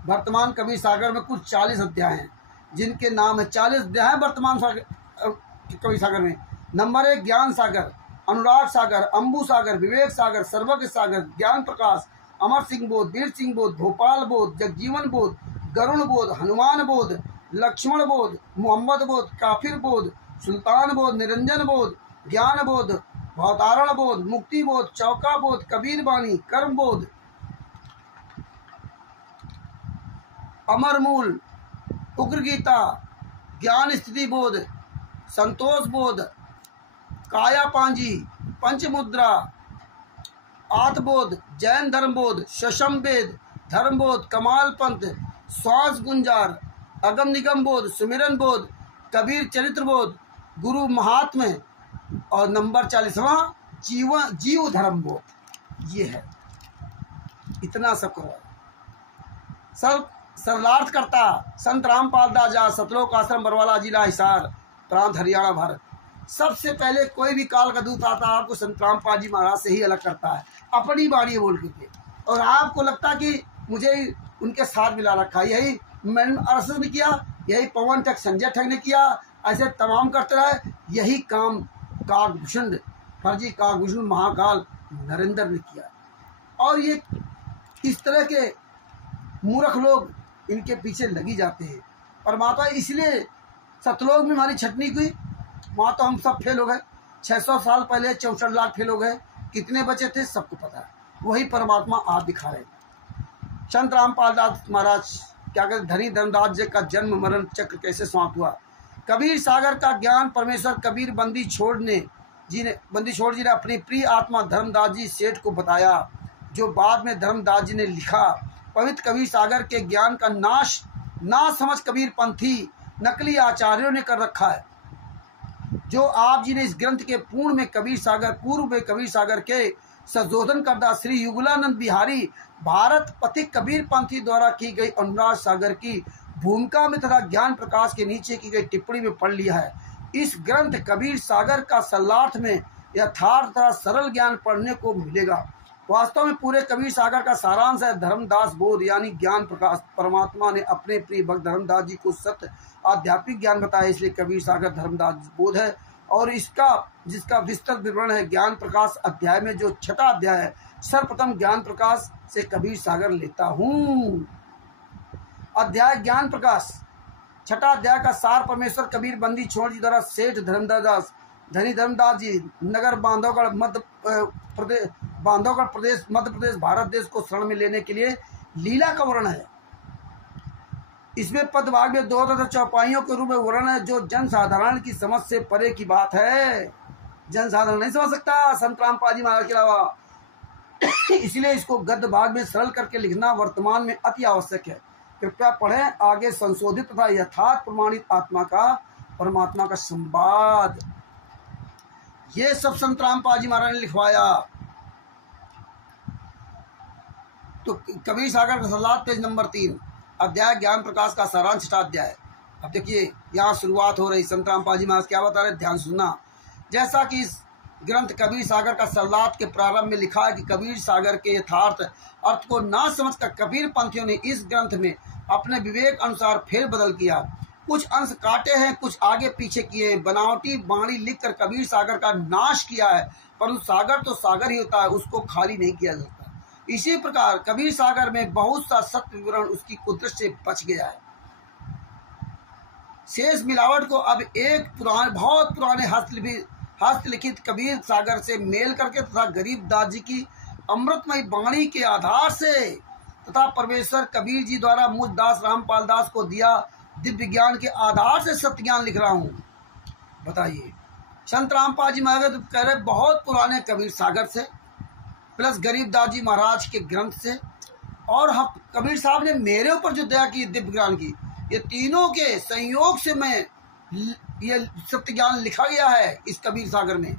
वर्तमान कबीर सागर में कुल 40 अध्याय हैं, जिनके नाम है 40 अध्याय हैं वर्तमान कबीर सागर में। नंबर 1 ज्ञान सागर, अनुराग सागर, अम्बू सागर, विवेक सागर, सर्वज्ञ सागर, ज्ञान प्रकाश, अमर सिंह बोध, वीर सिंह बोध, भोपाल बोध, जगजीवन बोध, गरुण बोध, हनुमान बोध, लक्ष्मण बोध, मोहम्मद बोध, काफिर बोध, सुल्तान बोध, निरंजन बोध, ज्ञान बोध, भवतारण बोध, मुक्ति बोध, चौका बोध, कबीर बाणी, कर्म बोध, अमर मूल, उग्र गीता, ज्ञान स्थिति बोध, संतोष बोध, काया पांजी, पंचमुद्रा, आत्मबोध, जैन धर्म बोध, शशम वेद, धर्म बोध, कमाल पंथ, श्वास गुंजार, अगम निगम बोध, सुमिरन बोध, कबीर चरित्र बोध, गुरु महात्म्य, और नंबर 40वां जीव धर्म बोध। ये है, इतना सब करो। सब सरलार्थ करता संत रामपाल दास, सतलोक आश्रम बरवाला, जिला हिसार, प्रांत हरियाणा, भारत। सबसे पहले कोई भी काल का दूत आता है आपको संत रामपाल जी महाराज से ही अलग करता है, अपनी बाणी बोल के। और आपको लगता कि मुझे उनके साथ मिला रखा। यही मैंने अरसद ने किया, यही पवन ठग संजय ठग ने किया, ऐसे तमाम करते रहे। यही काम काकभूषण, फर्जी काकभूषण महाकाल नरेंद्र ने किया। और ये इस तरह के मूर्ख लोग इनके पीछे लगी जाते हैं। परमात्मा इसलिए सतलोक में हमारी छटनी हुई, वहाँ तो हम सब फेल हो गए। 600 साल पहले 64 लाख फेल हो गए। कितने बचे थे सबको पता है। वही परमात्मा आप दिखा रहे हैं। संत रामपाल दास महाराज क्या कहते, धनी धर्मदास जी का जन्म मरण चक्र कैसे समाप्त हुआ। कबीर सागर का ज्ञान परमेश्वर कबीर बंदी छोड़ जी ने अपनी प्रिय आत्मा धर्मदास जी सेठ को बताया, जो बाद में धर्मदास जी ने लिखा। पवित्र कबीर सागर के ज्ञान का नाश ना समझ कबीर पंथी नकली आचार्यों ने कर रखा है। जो आप जी ने इस ग्रंथ के पूर्व में कबीर सागर के संशोधन करदा श्री युगलानंद बिहारी भारत पथिक कबीर पंथी द्वारा की गई अनुराग सागर की भूमिका में तथा ज्ञान प्रकाश के नीचे की गई टिप्पणी में पढ़ लिया है। इस ग्रंथ कबीर सागर का सरलार्थ में यथार्थ तथा सरल ज्ञान पढ़ने को मिलेगा। वास्तव में पूरे कबीर सागर का सारांश है धर्मदास बोध यानी ज्ञान प्रकाश। परमात्मा ने अपने प्रिय भक्त धर्मदास जी को सत्य आध्यात्मिक ज्ञान बताया, इसलिए कबीर सागर धर्मदास बोध है। और जिसका विस्तृत विवरण है ज्ञान प्रकाश अध्याय में, जो 6वां अध्याय है। सर्वप्रथम ज्ञान प्रकाश से कबीर सागर लेता हूँ। अध्याय ज्ञान प्रकाश 6वां अध्याय का सार परमेश्वर कबीर बंदी छोड़ जी द्वारा सेठ धर्मदास धनी धर्मदास जी नगर बांधवगढ़ प्रदेश मध्य प्रदेश भारत देश को शरण में लेने के लिए लीला का वर्णन है। इसमें पदभाग में 2 तथा चौपाइयों के रूप में वर्णन है, जो जनसाधारण की समझ से परे की बात है। जनसाधारण नहीं समझ सकता संत रामपाल जी महाराज के अलावा, इसलिए इसको गद्य भाग में सरल करके लिखना वर्तमान में अति आवश्यक है। कृपया पढ़ें आगे संशोधित तथा यथार्थ प्रमाणित परमात्मा का संवाद। ये सब संत रामपाल जी महाराज ने लिखवाया। तो कबीर सागर का सरलार्थ पेज नंबर 3 अध्याय ज्ञान प्रकाश का सारांश 6वां अध्याय। अब देखिए यहाँ शुरुआत हो रही। संत रामपाल जी महाराज क्या बता रहे, ध्यान सुनना। जैसा कि इस ग्रंथ कबीर सागर का सरलार्थ के प्रारंभ में लिखा है कि कबीर सागर के यथार्थ अर्थ को ना समझकर कबीर पंथियों ने इस ग्रंथ में अपने विवेक अनुसार फेर बदल किया। कुछ अंश काटे हैं, कुछ आगे पीछे किए हैं। बनावटी बाणी लिखकर कबीर सागर का नाश किया है, परंतु सागर तो सागर ही होता है, उसको खाली नहीं किया जाता। इसी प्रकार कबीर सागर में बहुत सा सत्य विवरण उसकी कुदरत से बच गया है। शेष मिलावट को अब एक बहुत पुराने हस्तलिखित कबीर सागर से मेल करके तथा गरीबदास जी की अमृतमय वाणी के आधार से तथा परमेश्वर कबीर जी द्वारा मुझ दास रामपाल दास को दिया दिव्य ज्ञान के आधार से सत्य ज्ञान लिख रहा हूँ। बताइए, संत रामपाल जी महाराज कह रहे बहुत पुराने कबीर सागर से प्लस गरीबदास जी महाराज के ग्रंथ से, और हम कबीर साहब ने मेरे ऊपर जो दया की दिव्य ज्ञान की, ये तीनों के संयोग से मैं ये सत्य ज्ञान लिखा गया है। इस कबीर सागर में,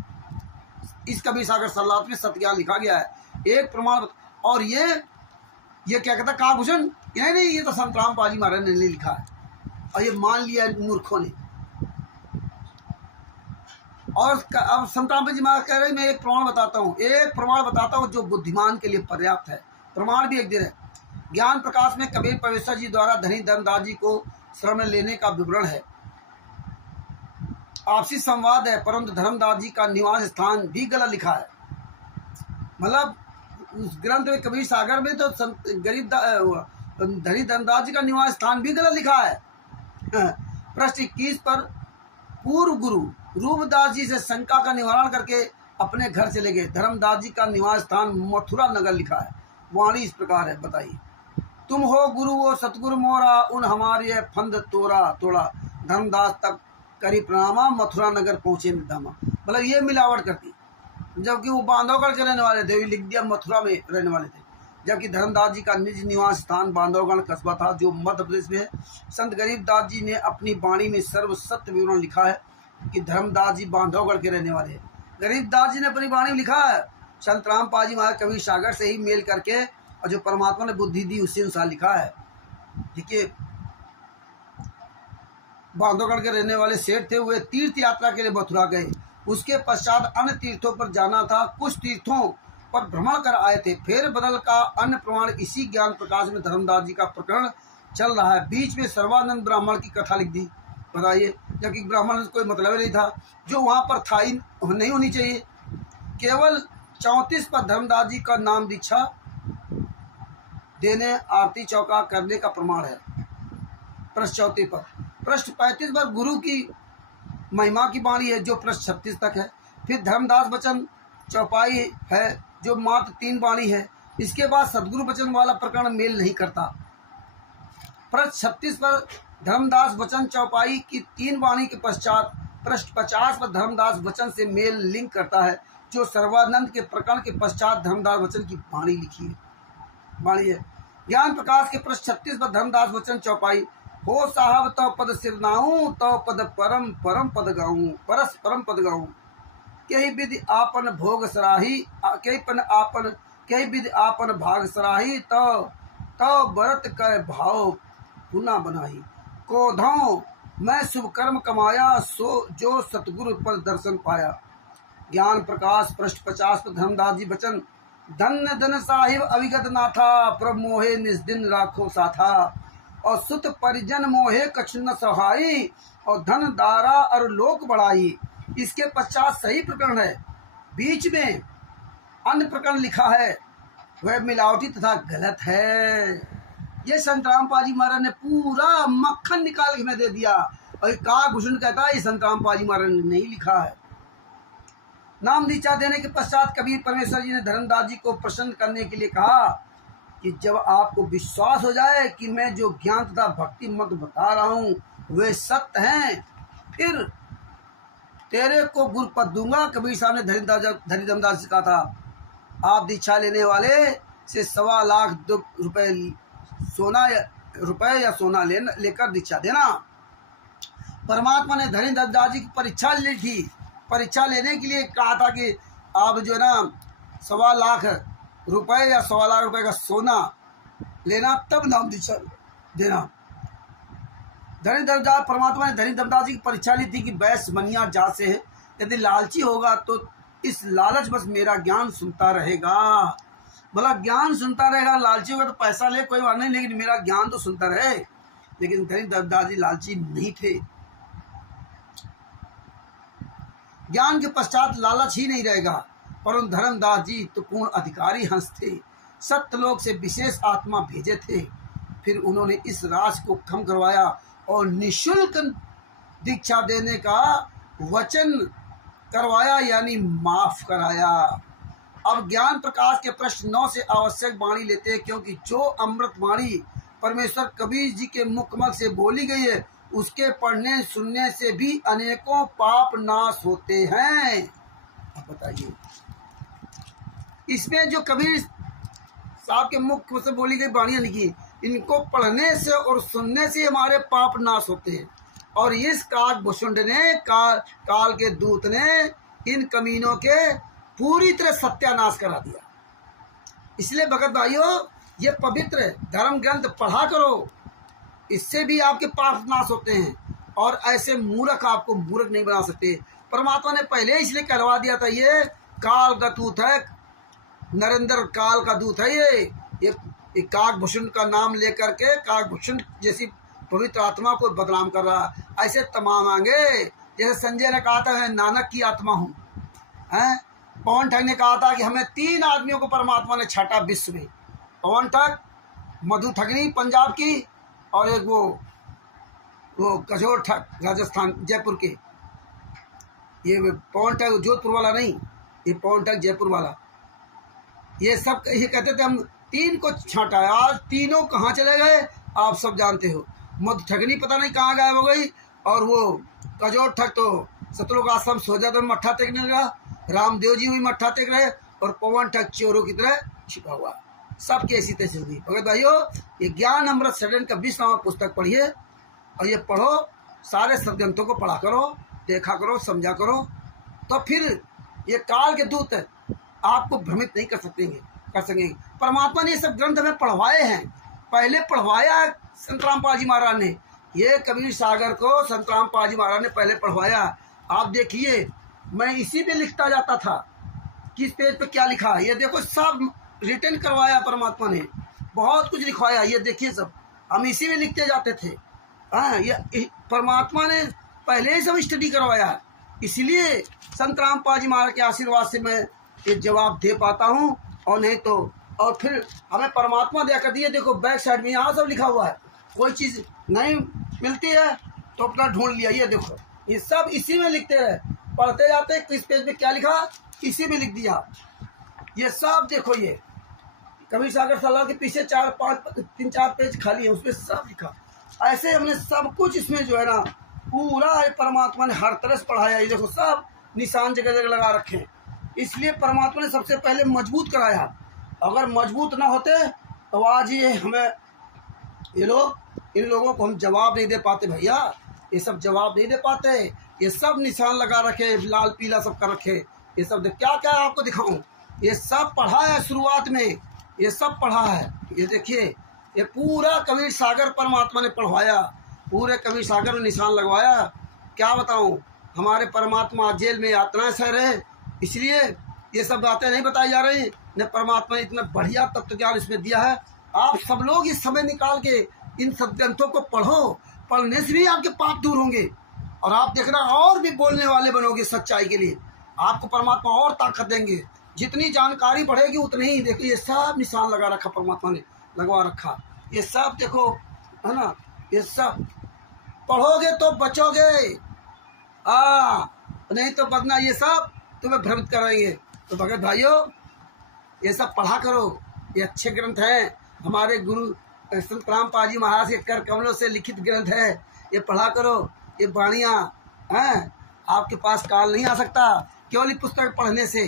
इस कबीर सागर सरलार्थ में सत्य ज्ञान लिखा गया है। एक प्रमाण। और ये क्या कहता है काभूषण, नहीं ये तो संत रामपाल जी महाराज ने नहीं लिखा है, और ये मान लिया मूर्खों ने। और अब संत रामपाल जी महाराज कह रहे हैं मैं एक प्रमाण बताता हूँ जो बुद्धिमान के लिए पर्याप्त है। प्रमाण भी एक दिन है। ज्ञान प्रकाश में कबीर परमेश्वर जी द्वारा धनी धर्मदास जी को शरण में लेने का विवरण है। आपसी संवाद है, परंतु धर्मदास जी का निवास स्थान भी गलत लिखा है। मतलब उस ग्रंथ में कबीर सागर में तो धनी धर्मदास जी का निवास स्थान भी गलत लिखा है। पृष्ठ 21 पर पूर्व गुरु रूपदास जी से शंका का निवारण करके अपने घर चले गए। धर्मदास जी का निवास स्थान मथुरा नगर लिखा है। वाणी इस प्रकार है, बताइए। तुम हो गुरु वो सतगुरु मोरा, उन हमारे फंद तोड़ा धर्मदास तक करी प्रणामा, मथुरा नगर पहुंचे निर्धामा। मतलब ये मिलावट करती, जबकि वो बांधवगढ़ के रहने वाले थे, लिख दिया मथुरा में रहने वाले थे, जबकि धर्मदास जी का निज निवास स्थान बांधवगढ़ कस्बा था जो मध्य प्रदेश में है। संत गरीबदास जी ने अपनी वाणी में सर्व सत्य विवरण लिखा है कि धर्मदास जी बांधवगढ़ के रहने वाले हैं। गरीबदास जी ने अपनी वाणी में लिखा है। संत रामपाल जी महाराज कबीर सागर से ही मेल करके और जो परमात्मा ने बुद्धि दी उसी अनुसार लिखा है। देखिए, बांधवगढ़ के रहने वाले सेठ थे, वे तीर्थ यात्रा के लिए मथुरा गए। उसके पश्चात अन्य तीर्थों पर जाना था। कुछ तीर्थों पर भ्रमण कर आए थे। फेर बदल का अन्य प्रमाण इसी ज्ञान प्रकाश में धर्मदास जी का प्रकरण चल रहा है। बीच में सर्वानंद ब्राह्मण की कथा लिख दी, बताइए, जबकि ब्राह्मण कोई मतलब नहीं था, जो वहाँ पर था ही नहीं होनी चाहिए। केवल 34 पर धर्मदास जी का नाम दीक्षा देने आरती चौका करने का प्रमाण है। पृष्ठ 34 पर। पृष्ठ 35 पर गुरु की महिमा की वाणी है जो पृष्ठ 36 तक है। फिर धर्मदास वचन चौपाई है जो मात्र 3 वाणी है। इसके बाद सदगुरु वचन वाला प्रकरण मेल नहीं करता। पृष्ठ 36 पर धर्मदास वचन चौपाई की 3 वाणी के पश्चात पृष्ठ 50 पर धर्मदास वचन से मेल लिंक करता है, जो सर्वानंद के प्रकरण के पश्चात धर्मदास वचन की वाणी लिखी है। वाणी है ज्ञान प्रकाश के पृष्ठ 36 पर धर्मदास वचन चौपाई, हो साहब तो पद सिरनाऊं, तो पद परम परम पद गाऊं, परस परम पद गाऊं। कई विधि आपन भोग सराही, कई विधि आपन भाग सराही, तो व्रत कर भाव पुना बनाही। कोधों मैं शुभ कर्म कमाया, सो जो सतगुरु पर दर्शन पाया। ज्ञान प्रकाश पृष्ठ 50 पर धर्मदास जी वचन, धन्य धन साहिब अविगत नाथा, प्रभ मोहे निस्दिन राखो साथा। और सुत परिजन मोहे कछु न सहाई, और धन दारा और लोक बढ़ाई। इसके पश्चात सही प्रकरण है, बीच में अन्य प्रकरण लिखा है, वह मिलावटी तथा गलत है। ये संत रामपाल जी महाराज ने पूरा मक्खन निकाल के हमें दे दिया, और काकभूषण कहता है ये संत रामपाल जी महाराज ने नहीं लिखा है। नाम दीक्षा देने के पश्चात कबीर परमेश्वर जी ने धर्मदास जी को प्रसन्न करने के लिए कहा कि जब आपको विश्वास हो जाए कि मैं जो ज्ञान तथा भक्ति मत बता रहा हूँ वे सत्य हैं, फिर तेरे को गुरपद दूंगा। कबीर साहब ने धर्मदास जी कहा था, आप दीक्षा लेने वाले से 1.25 लाख रुपए या सोना लेकर दीक्षा देना। परमात्मा ने धर्मदास जी की परीक्षा ली थी। परीक्षा लेने के लिए कहा था कि आप जो है ना 1.25 लाख रुपए या 1.25 लाख रुपए का सोना लेना, तब नाम दीक्षा देना। परमात्मा ने धर्मदास जी की परीक्षा ली थी कि बैस बनिया जा से है, यदि लालची होगा तो इस लालच बस मेरा ज्ञान सुनता रहेगा। भला ज्ञान सुनता रहेगा, लालची होगा तो पैसा ले कोई बात नहीं, लेकिन मेरा ज्ञान तो सुनता रहे। लेकिन धर्मदास जी लालची नहीं थे। ज्ञान के पश्चात लालच ही नहीं रहेगा। परंतु धर्मदास जी तो पूर्ण अधिकारी हंस थे, सत्यलोक से विशेष आत्मा भेजे थे। फिर उन्होंने इस राज को खत्म करवाया और निःशुल्क दीक्षा देने का वचन करवाया, यानी माफ कराया। अब ज्ञान प्रकाश के प्रश्न 9 से आवश्यक वाणी लेते हैं, क्योंकि जो अमृत वाणी परमेश्वर कबीर जी के मुखमल से बोली गई है, उसके पढ़ने सुनने से भी अनेकों पाप नाश होते हैं। अब बताइए, इसमें जो कबीर साहब के मुख से बोली गई वाणियां लिखी, इनको पढ़ने से और सुनने से हमारे पाप नाश होते हैं। और इस काकभूषुंड ने काल के दूत ने इन कमीनों के पूरी तरह सत्यानाश करा दिया। इसलिए भगत भाइयों, ये पवित्र धर्म ग्रंथ पढ़ा करो, इससे भी आपके पाप नाश होते हैं। और ऐसे मूर्ख आपको मूर्ख नहीं बना सकते। परमात्मा ने पहले इसलिए कहलवा दिया था, ये काल का दूत है, नरेंद्र काल का दूत है। ये काकभूषुंड का नाम लेकर के काकभूषुंड जैसी पवित्र आत्मा को बदनाम कर रहा है। ऐसे तमाम आएंगे। जैसे संजय ने कहा था, मैं नानक की आत्मा हूँ। पवन ठग ने कहा था कि हमें 3 आदमियों को परमात्मा ने छाटा विश्व में, पवन ठग, मधु ठगनी पंजाब की, और एक वो कजोर ठग राजस्थान जयपुर के। ये पवन ठग जोधपुर वाला नहीं, ये पवन ठग जयपुर वाला। ये सब ये कहते थे हम 3 को छांटा है। आज तीनों कहाँ चले गए आप सब जानते हो। मधु ठगनी पता नहीं कहाँ गायब हो गई, और वो कजोर ठग तो सतलोक आश्रम सोजा तो मट्ठा टेकने लगा, रामदेव जी भी मट्ठा टेक रहे, और पवन ठग चोरों की तरह छिपा हुआ। सब कैसी तैसी होगी। भगत भाइयों, ये ज्ञान अमृत सदन का 20वां पुस्तक पढ़िए, और ये पढ़ो, सारे सदग्रंथों को पढ़ा करो, देखा करो, समझा करो, तो फिर ये काल के दूत आपको भ्रमित नहीं कर सकेंगे। परमात्मा ने ये सब ग्रंथ हमें पढ़वाए हैं, पहले पढ़वाया संत रामपाल जी महाराज ने। ये कबीर सागर को संत रामपाल जी महाराज ने पहले पढ़वाया। आप देखिए, मैं इसी पे लिखता जाता था, किस पेज पे क्या लिखा है। ये देखो, सब रिटर्न करवाया परमात्मा ने, बहुत कुछ लिखवाया। ये देखिए, सब हम इसी में लिखते जाते थे। ये परमात्मा ने पहले ही सब स्टडी करवाया। इसलिए संत रामपाल जी महाराज के आशीर्वाद से मैं ये जवाब दे पाता हूँ, और नहीं तो। और फिर हमें परमात्मा दया कर दिए। देखो बैक साइड में यहाँ सब लिखा हुआ है। कोई चीज़ नहीं मिलती है तो अपना ढूंढ लिया। ये देखो, ये सब इसी में लिखते रहे, पढ़ते जाते, किस पेज में क्या लिखा इसी में लिख दिया। ये सब देखो, कबीर सागर सलाह के पीछे 3-4 पेज खाली है, उसमें सब लिखा। ऐसे हमने सब कुछ इसमें जो है ना पूरा परमात्मा ने हर तरह से पढ़ाया। ये देखो सब निशान जगह जगह लगा रखे हैं, इसलिए परमात्मा ने सबसे पहले मजबूत कराया। अगर मजबूत ना होते तो आज ये हमें इन लोगों को हम जवाब नहीं दे पाते भैया, ये सब जवाब नहीं दे पाते। ये सब निशान लगा रखे, लाल पीला सब कर रखे। ये सब क्या क्या आपको दिखाऊं, ये सब पढ़ा है शुरुआत में, ये सब पढ़ा है। ये देखिए, ये पूरा कबीर सागर परमात्मा ने पढ़वाया, पूरे कबीर सागर में निशान लगवाया। क्या बताऊं, हमारे परमात्मा जेल में यातनाएं सह रहे, इसलिए ये सब बातें नहीं बताई जा रही। ने परमात्मा ने इतना बढ़िया तत्व ज्ञान इसमें दिया है। आप सब लोग इस समय निकाल के इन सब ग्रंथों को पढ़ो, पढ़ने से भी आपके पाप दूर होंगे और आप देखना और भी बोलने वाले बनोगे सच्चाई के लिए। आपको परमात्मा और ताकत देंगे, जितनी जानकारी बढ़ेगी उतनी ही। देखिए ये सब निशान लगा रखा, परमात्मा ने लगवा रखा। ये सब देखो है ना, ये सब पढ़ोगे तो बचोगे, नहीं तो बदना ये सब तुम्हें भ्रमित करेंगे। तो भगत भाइयों, ये सब पढ़ा करो, ये अच्छे ग्रंथ हैं। हमारे गुरु संत रामपाल जी महाराज के कर कमलों से लिखित ग्रंथ है, ये पढ़ा करो। ये वाणियाँ हैं, आपके पास काल नहीं आ सकता केवल पुस्तक पढ़ने से।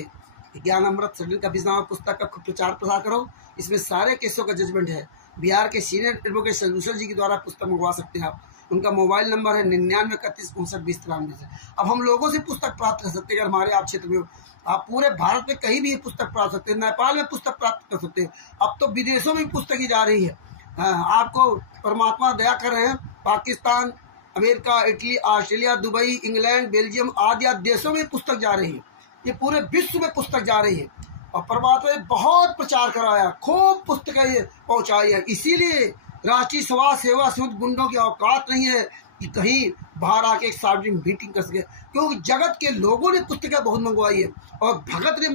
ज्ञान अमृत सडन का विश्राम पुस्तक का खूब प्रचार प्रसार करो, इसमें सारे केसों का जजमेंट है। बिहार के सीनियर एडवोकेट संजूसर जी के द्वारा पुस्तक मंगवा सकते हैं आप। उनका मोबाइल नंबर है 9931592093 से। अब हम लोगों से पुस्तक प्राप्त कर सकते हैं। अगर हमारे आप क्षेत्र में हो, आप पूरे भारत में कहीं भी पुस्तक प्राप्त सकते हैं, नेपाल में पुस्तक प्राप्त कर सकते हैं। अब तो विदेशों में पुस्तकें जा रही है। आपको परमात्मा दया कर रहे हैं। Pakistan, America, Italy, Australia, Dubai, England, Belgium आदि देशों में पुस्तक जा रही है। ये पूरे विश्व में पुस्तक जा रही है और परमात्मा ने बहुत प्रचार कराया, खूब पुस्तकें पहुंचाई है। इसीलिए राष्ट्रीय समाज सेवा से गुंडों की औकात नहीं है कि कहीं बाहर आके एक सार्वजनिक मीटिंग कर सके, क्योंकि जगत के लोगों ने पुस्तकें बहुत मंगवाई है और भगत ने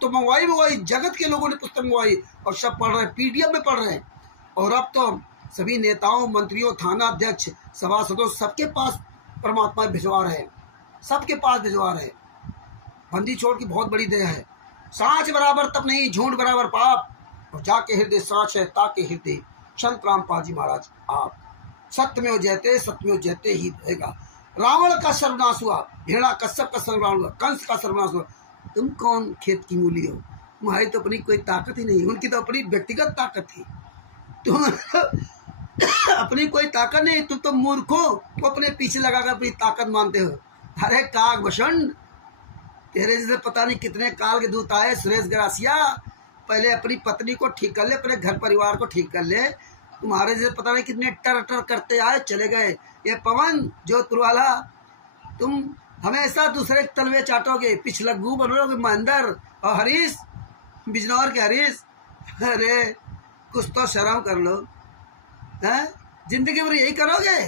तो मंगवाई, जगत के लोगों ने पुस्तक मंगवाई और सब पढ़ रहे हैं, PDF में पढ़ रहे हैं। और अब तो सभी नेताओं, मंत्रियों, थाना अध्यक्ष, सभासदों सबके पास परमात्मा भिजवा रहे हैं, सबके पास भिजवा रहे हैं। बंदी छोड़ की बहुत बड़ी दया है। सांच बराबर तप नहीं, झूठ बराबर पाप, और जाके हृदय सांच है ताके हृदय। संत रामपाल जी महाराज आप सत्य में जयते ही रहेगा। रावण का सर्वनाश हुआ, हिरणा कश्यप का सर्वनाश हुआ, कंस का सर्वनाश हुआ। तुम कौन खेत की मूली हो? तुम्हारी तो अपनी कोई ताकत ही नहीं, उनकी तो अपनी व्यक्तिगत ताकत थी। तुम अपनी कोई ताकत नहीं, तुम तो मूर्खों को अपने पीछे लगाकर अपनी ताकत मानते हो। अरे काग भूषण, तेरे जैसे पता नहीं कितने काल के दूत आए। सुरेश गरासिया, पहले अपनी पत्नी को ठीक कर ले, अपने घर परिवार को ठीक कर ले। तुम्हारे जैसे पता नहीं कितने टर करते आए, चले गए। ये पवन जोधपुर वाला, तुम हमेशा दूसरे तलवे चाटोगे, पिछलग्गू बनोगे। महेंद्र और हरीश, बिजनौर के हरीश, अरे कुछ तो शर्म कर लो। हैं, जिंदगी भर यही करोगे,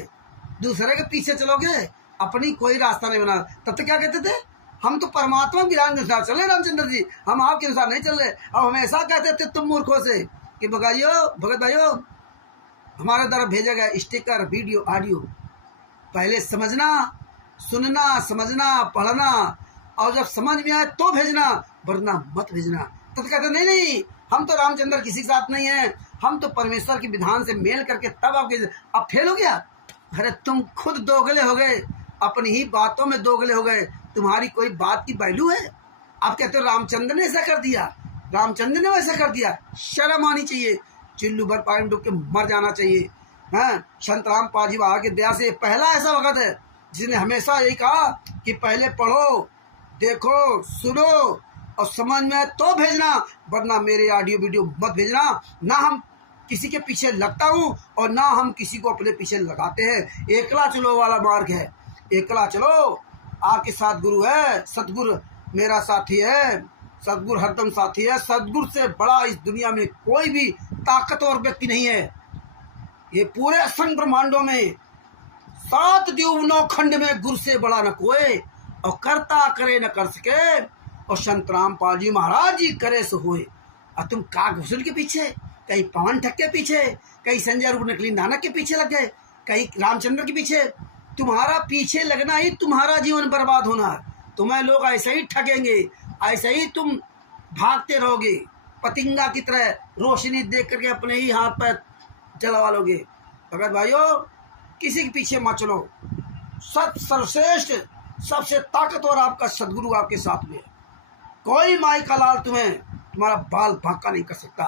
दूसरे के पीछे चलोगे, अपनी कोई रास्ता नहीं बना। तब तो क्या कहते थे, हम तो परमात्मा के ज्ञान के अनुसार चल रहे रामचंद्र जी, हम आपके अनुसार नहीं चल रहे। अब हमेशा कहते थे तुम मूर्खों से कि भगत भाइयों, हमारे तरफ भेजा गया स्टिकर, वीडियो, ऑडियो, पहले समझना, सुनना, समझना, पढ़ना, और जब समझ में आए तो भेजना, वरना मत भेजना। तो कहते नहीं, हम तो रामचंद्र किसी के साथ नहीं है, हम तो परमेश्वर के विधान से मेल करके तब आपके। अब फेल हो गया। अरे तुम खुद दोगले हो गए, अपनी ही बातों में दोगले हो गए। तुम्हारी कोई बात की वैल्यू है? आप कहते हो रामचंद्र ने ऐसा कर दिया, रामचंद्र ने वैसा कर दिया। शर्म आनी चाहिए, चिल्लू भर पानी में डूब के मर जाना चाहिए। हाँ, संत रामपाल जी महाराज की दया से पहला ऐसा वक्त है जिसने हमेशा यही कहा कि पहले पढ़ो, देखो, सुनो और समझ में तो भेजना, वरना मेरे ऑडियो वीडियो मत भेजना। ना हम किसी के पीछे लगता हूँ और ना हम किसी को अपने पीछे लगाते हैं। एकला चलो वाला मार्ग है, एकला चलो। आपके साथ गुरु है, सतगुरु मेरा साथी है, सतगुरु हरदम साथी है। सतगुरु से बड़ा इस दुनिया में कोई भी ताकतवर व्यक्ति नहीं है। ये पूरे असंख्य ब्रह्मांडों में 7 द्वीप 9 खंड में गुरु से बड़ा न कोई, और करता करे न कर सके, और संत रामपाल जी महाराज जी करे सो होए। और तुम कागभूषण के पीछे, कहीं पवन ठग के पीछे, कहीं संजय रूप नकली नानक के पीछे लग गए, कहीं रामचंद्र के पीछे। तुम्हारा पीछे लगना ही तुम्हारा जीवन बर्बाद होना। तुम्हें लोग ऐसे ही ठगेंगे, ऐसे ही तुम भागते रहोगे। पतिंगा की तरह रोशनी देख करके अपने ही हाथ पैर जलवा लोगे। भगत भाइयों, किसी के पीछे मत चलो। सर्वश्रेष्ठ सबसे ताकतवर आपका सदगुरु आपके साथ में है। कोई माई का लाल तुम्हारा बाल बांका नहीं कर सकता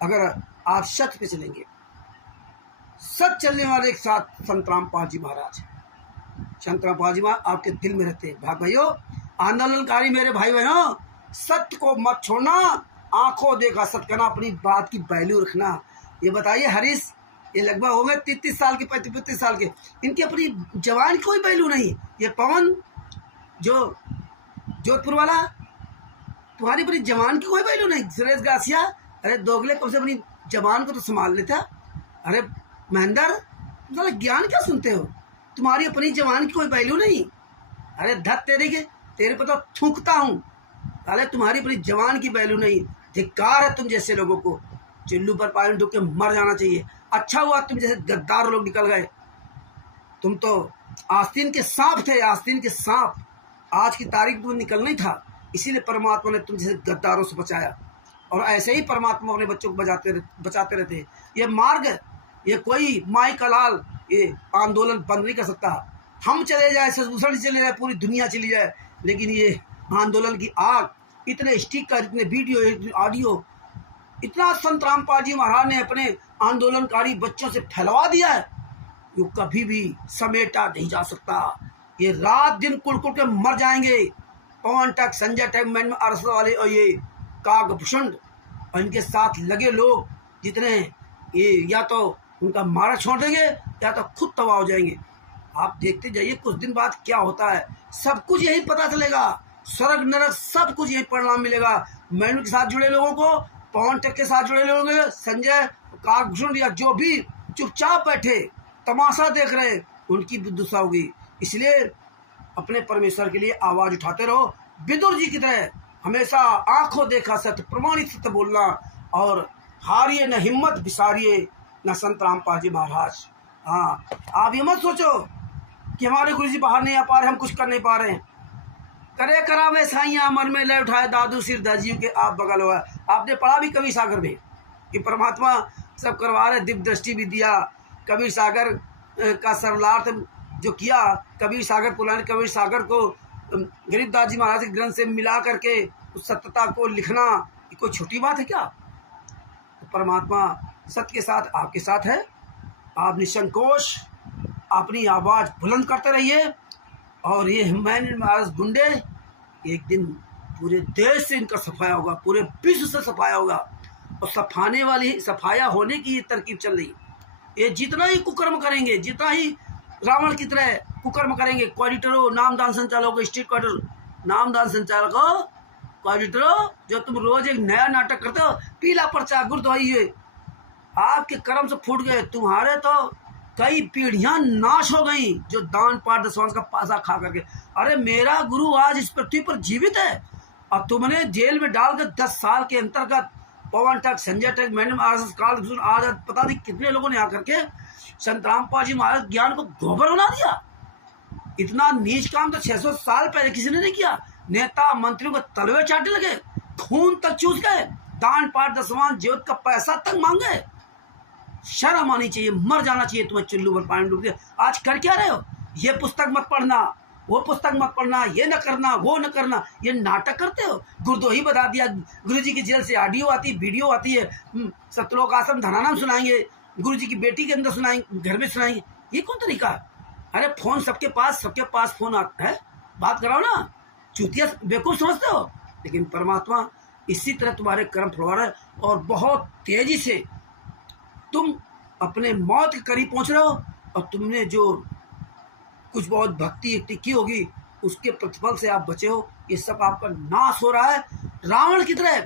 अगर आप सत्य पे चलेंगे। सच चलने वाले के साथ संत रामपाल जी महाराज, संत रामपाल जी महाराज आपके दिल में रहते हैं। भाइयों, आंदोलनकारी मेरे भाई बहनों, सत्य को मत छोड़ना, आंखों देखा सत्य करना, अपनी बात की वैल्यू रखना। ये बताइए हरीश, ये लगभग हो गए 33 साल के, 35 साल के, इनकी अपनी जवान की कोई वैल्यू नहीं। ये पवन जो जोधपुर वाला, तुम्हारी अपनी जवान की कोई वैल्यू नहीं। सुरेश गासिया, अरे दोगले, कम से अपनी जवान को तो संभाल लेता। अरे महेंद्र, तुम ज्ञान क्या सुनते हो, तुम्हारी अपनी जवान की कोई वैल्यू नहीं। अरे धत तेरे पर तो थूकता हूँ। अरे तुम्हारी अपनी जवान की वैल्यू नहीं। धिक्कार है तुम जैसे लोगों को, चिल्लू पर पानी डूब के मर जाना चाहिए। अच्छा हुआ तुम जैसे गद्दार लोग निकल गए। तुम तो आस्तीन के सांप थे, आस्तीन के सांप। आज की तारीख तुम्हें निकलना ही था, इसीलिए परमात्मा ने तुम जैसे गद्दारों से बचाया। और ऐसे ही परमात्मा अपने बच्चों को बचाते रहते। ये मार्ग, ये कोई माई का लाल ये आंदोलन बंद नहीं कर सकता। हम चले जाए, ससुर चले जाए, पूरी दुनिया चली जाए, लेकिन ये आंदोलन की आग, इतने स्टिकर, इतने वीडियो, इतने ऑडियो, इतना संत रामपाल जी महाराज ने अपने आंदोलनकारी बच्चों से फैलवा दिया है, जो कभी भी समेटा नहीं जा सकता। ये रात दिन कुड़ के मर जाएंगे। पवन टक, संजय टक, मैन अरस वाले और ये कागभूषण और इनके साथ लगे लोग जितने, ये या तो उनका मारा छोड़ देंगे या तो खुद तबाह हो जाएंगे। आप देखते जाइए कुछ दिन बाद क्या होता है, सब कुछ यही पता चलेगा। स्वर्ग नरक सब कुछ यही परिणाम मिलेगा। मैनू के साथ जुड़े लोगों को, पवन टक के साथ जुड़े लोगों को, संजय, कागभूषण या जो भी चुपचाप बैठे तमाशा देख रहे, उनकी भी दुर्दशा होगी। इसलिए अपने परमेश्वर के लिए आवाज उठाते रहो, विदुर जी की तरह हमेशा आंखों देखा सत्य, प्रमाणित सत्य बोलना, और हारिए न हिम्मत, बिसारिए न संत रामपाल जी महाराज। हाँ, आप ये मत सोचो कि हमारे गुरु जी बाहर नहीं आ पा रहे, हम कुछ कर नहीं पा रहे हैं। करे करावे साइयां मन में ले उठाए दादू सिर दाजियों के आप बगल हुआ। आपने पढ़ा भी कबीर सागर में कि परमात्मा सब करवा रहे, दिव्य दृष्टि भी दिया। कबीर सागर का सरलार्थ जो किया, कबीर सागर पुराने कबीर सागर को गरीबदास जी महाराज के ग्रंथ से मिला करके उस सत्यता को लिखना, ये कोई छोटी बात है क्या? तो परमात्मा सत्य के साथ आपके साथ है। आप निसंकोच अपनी आवाज़ बुलंद करते रहिए, और ये हिमायत महाराज गुंडे एक दिन पूरे देश से इनका सफाया होगा, पूरे विश्व से सफाया होगा। और सफाने वाली, सफाया होने की ये तरकीब चल रही। ये जितना ही कुकर्म करेंगे, जितना ही रावण की तरह कुकर्म करेंगे, क्वाडिटरों, नामदान संचालकों, स्ट्रीट क्वार्टर नामदान संचालकों, क्वाडिटरों, जो तुम रोज एक नया नाटक करते हो, पीला पर्चा गुरुद्वाई है, आपके कर्म से फूट गए। तुम्हारे तो कई पीढ़ियां नाश हो गई जो दान पाठ दशवांश का पासा खा करके। अरे मेरा गुरु आज इस पृथ्वी पर जीवित है, और तुमने जेल में डालकर 10 साल के अंतर्गत पवन टक, संजय टक, मैडम काल आज पता नहीं कितने लोगों ने आकर के संत रामपाल जी महाराज ज्ञान को गोबर बना दिया। इतना नीच काम तो 600 साल पहले किसी ने नहीं किया। नेता मंत्रियों को तलवे चाटने लगे, खून तक चूस गए, दान पाठ दशवांश ज्योत का पैसा तक मांगे। शर्म आनी चाहिए, मर जाना चाहिए तुम्हें चुल्लू पर पानी डूब के। आज कर क्या रहे हो? ये पुस्तक मत पढ़ना, वो पुस्तक मत पढ़ना, ये न करना, वो न करना, ये नाटक करते हो। गुरुद्रोही बता दिया, गुरु जी की जेल से ऑडियो आती है, वीडियो आती है, सतलोक आश्रम धनानाम सुनाएंगे, गुरु जी की बेटी के अंदर सुनाएंगे, घर में सुनाएंगे। ये कौन तरीका है? अरे फोन सबके पास फोन आता है, बात कराओ ना। चूतिया बेवकूफ समझते हो, लेकिन परमात्मा इसी तरह तुम्हारे कर्म फलवा रहा है, और बहुत तेजी से तुम अपने मौत के करीब पहुंच रहे हो। और तुमने जो कुछ बहुत भक्ति की होगी, उसके प्रतिफल से आप बचे हो। ये सब आपका नाश हो रहा है रावण की तरह।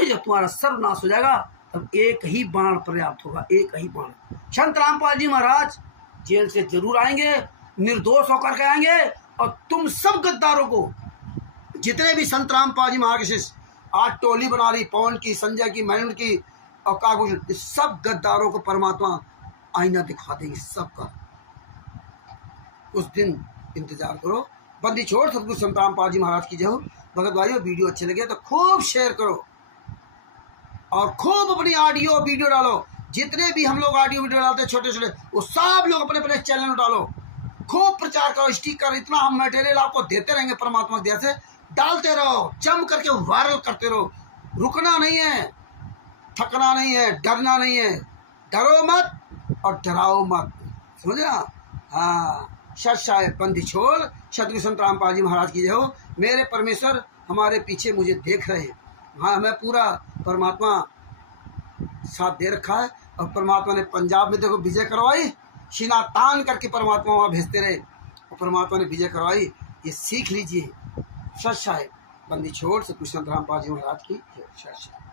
जब तुम्हारा सर्वनाश हो जाएगा, तब एक ही बाण पर्याप्त होगा, एक ही बाण। संत रामपाल जी महाराज जेल से जरूर आएंगे, निर्दोष होकर के आएंगे, और तुम सब गद्दारों को, जितने भी संत रामपाल जी महाराज के शिष्य आज टोली बना रही, पवन की, संजय की, महेंद्र की और कागभूषण, इस सब गद्दारों को परमात्मा आईना दिखा देंगे सबका। उस दिन इंतजार करो। बंदी छोड़ सतगुरु संत रामपाल जी महाराज की जय हो। भगत भाइयों, वीडियो अच्छे लगे तो खूब शेयर करो। और खूब अपनी ऑडियो वीडियो डालो। जितने भी हम लोग ऑडियो वीडियो डालते हैं छोटे छोटे, वो सब लोग अपने अपने चैनल में डालो, खूब प्रचार करो, स्टिकर, इतना हम मटेरियल आपको देते रहेंगे परमात्मा की दया से। डालते रहो, जम करके वायरल करते रहो, रुकना नहीं है, थकना नहीं है, डरना नहीं है। डरो मत और डराओ मत, समझ ना। हाँ, सत बंदी छोड़, सतगुरु संत रामपाल जी महाराज की जय हो। मेरे परमेश्वर हमारे पीछे मुझे देख रहे हैं। हाँ, हमें पूरा परमात्मा साथ दे रखा है। और परमात्मा ने पंजाब में देखो विजय करवाई, सीना तान करके परमात्मा वहाँ भेजते रहे और परमात्मा ने विजय करवाई। ये सीख लीजिए। सत बंदी छोड़, सतगुरु संत रामपाल जी महाराज की जय।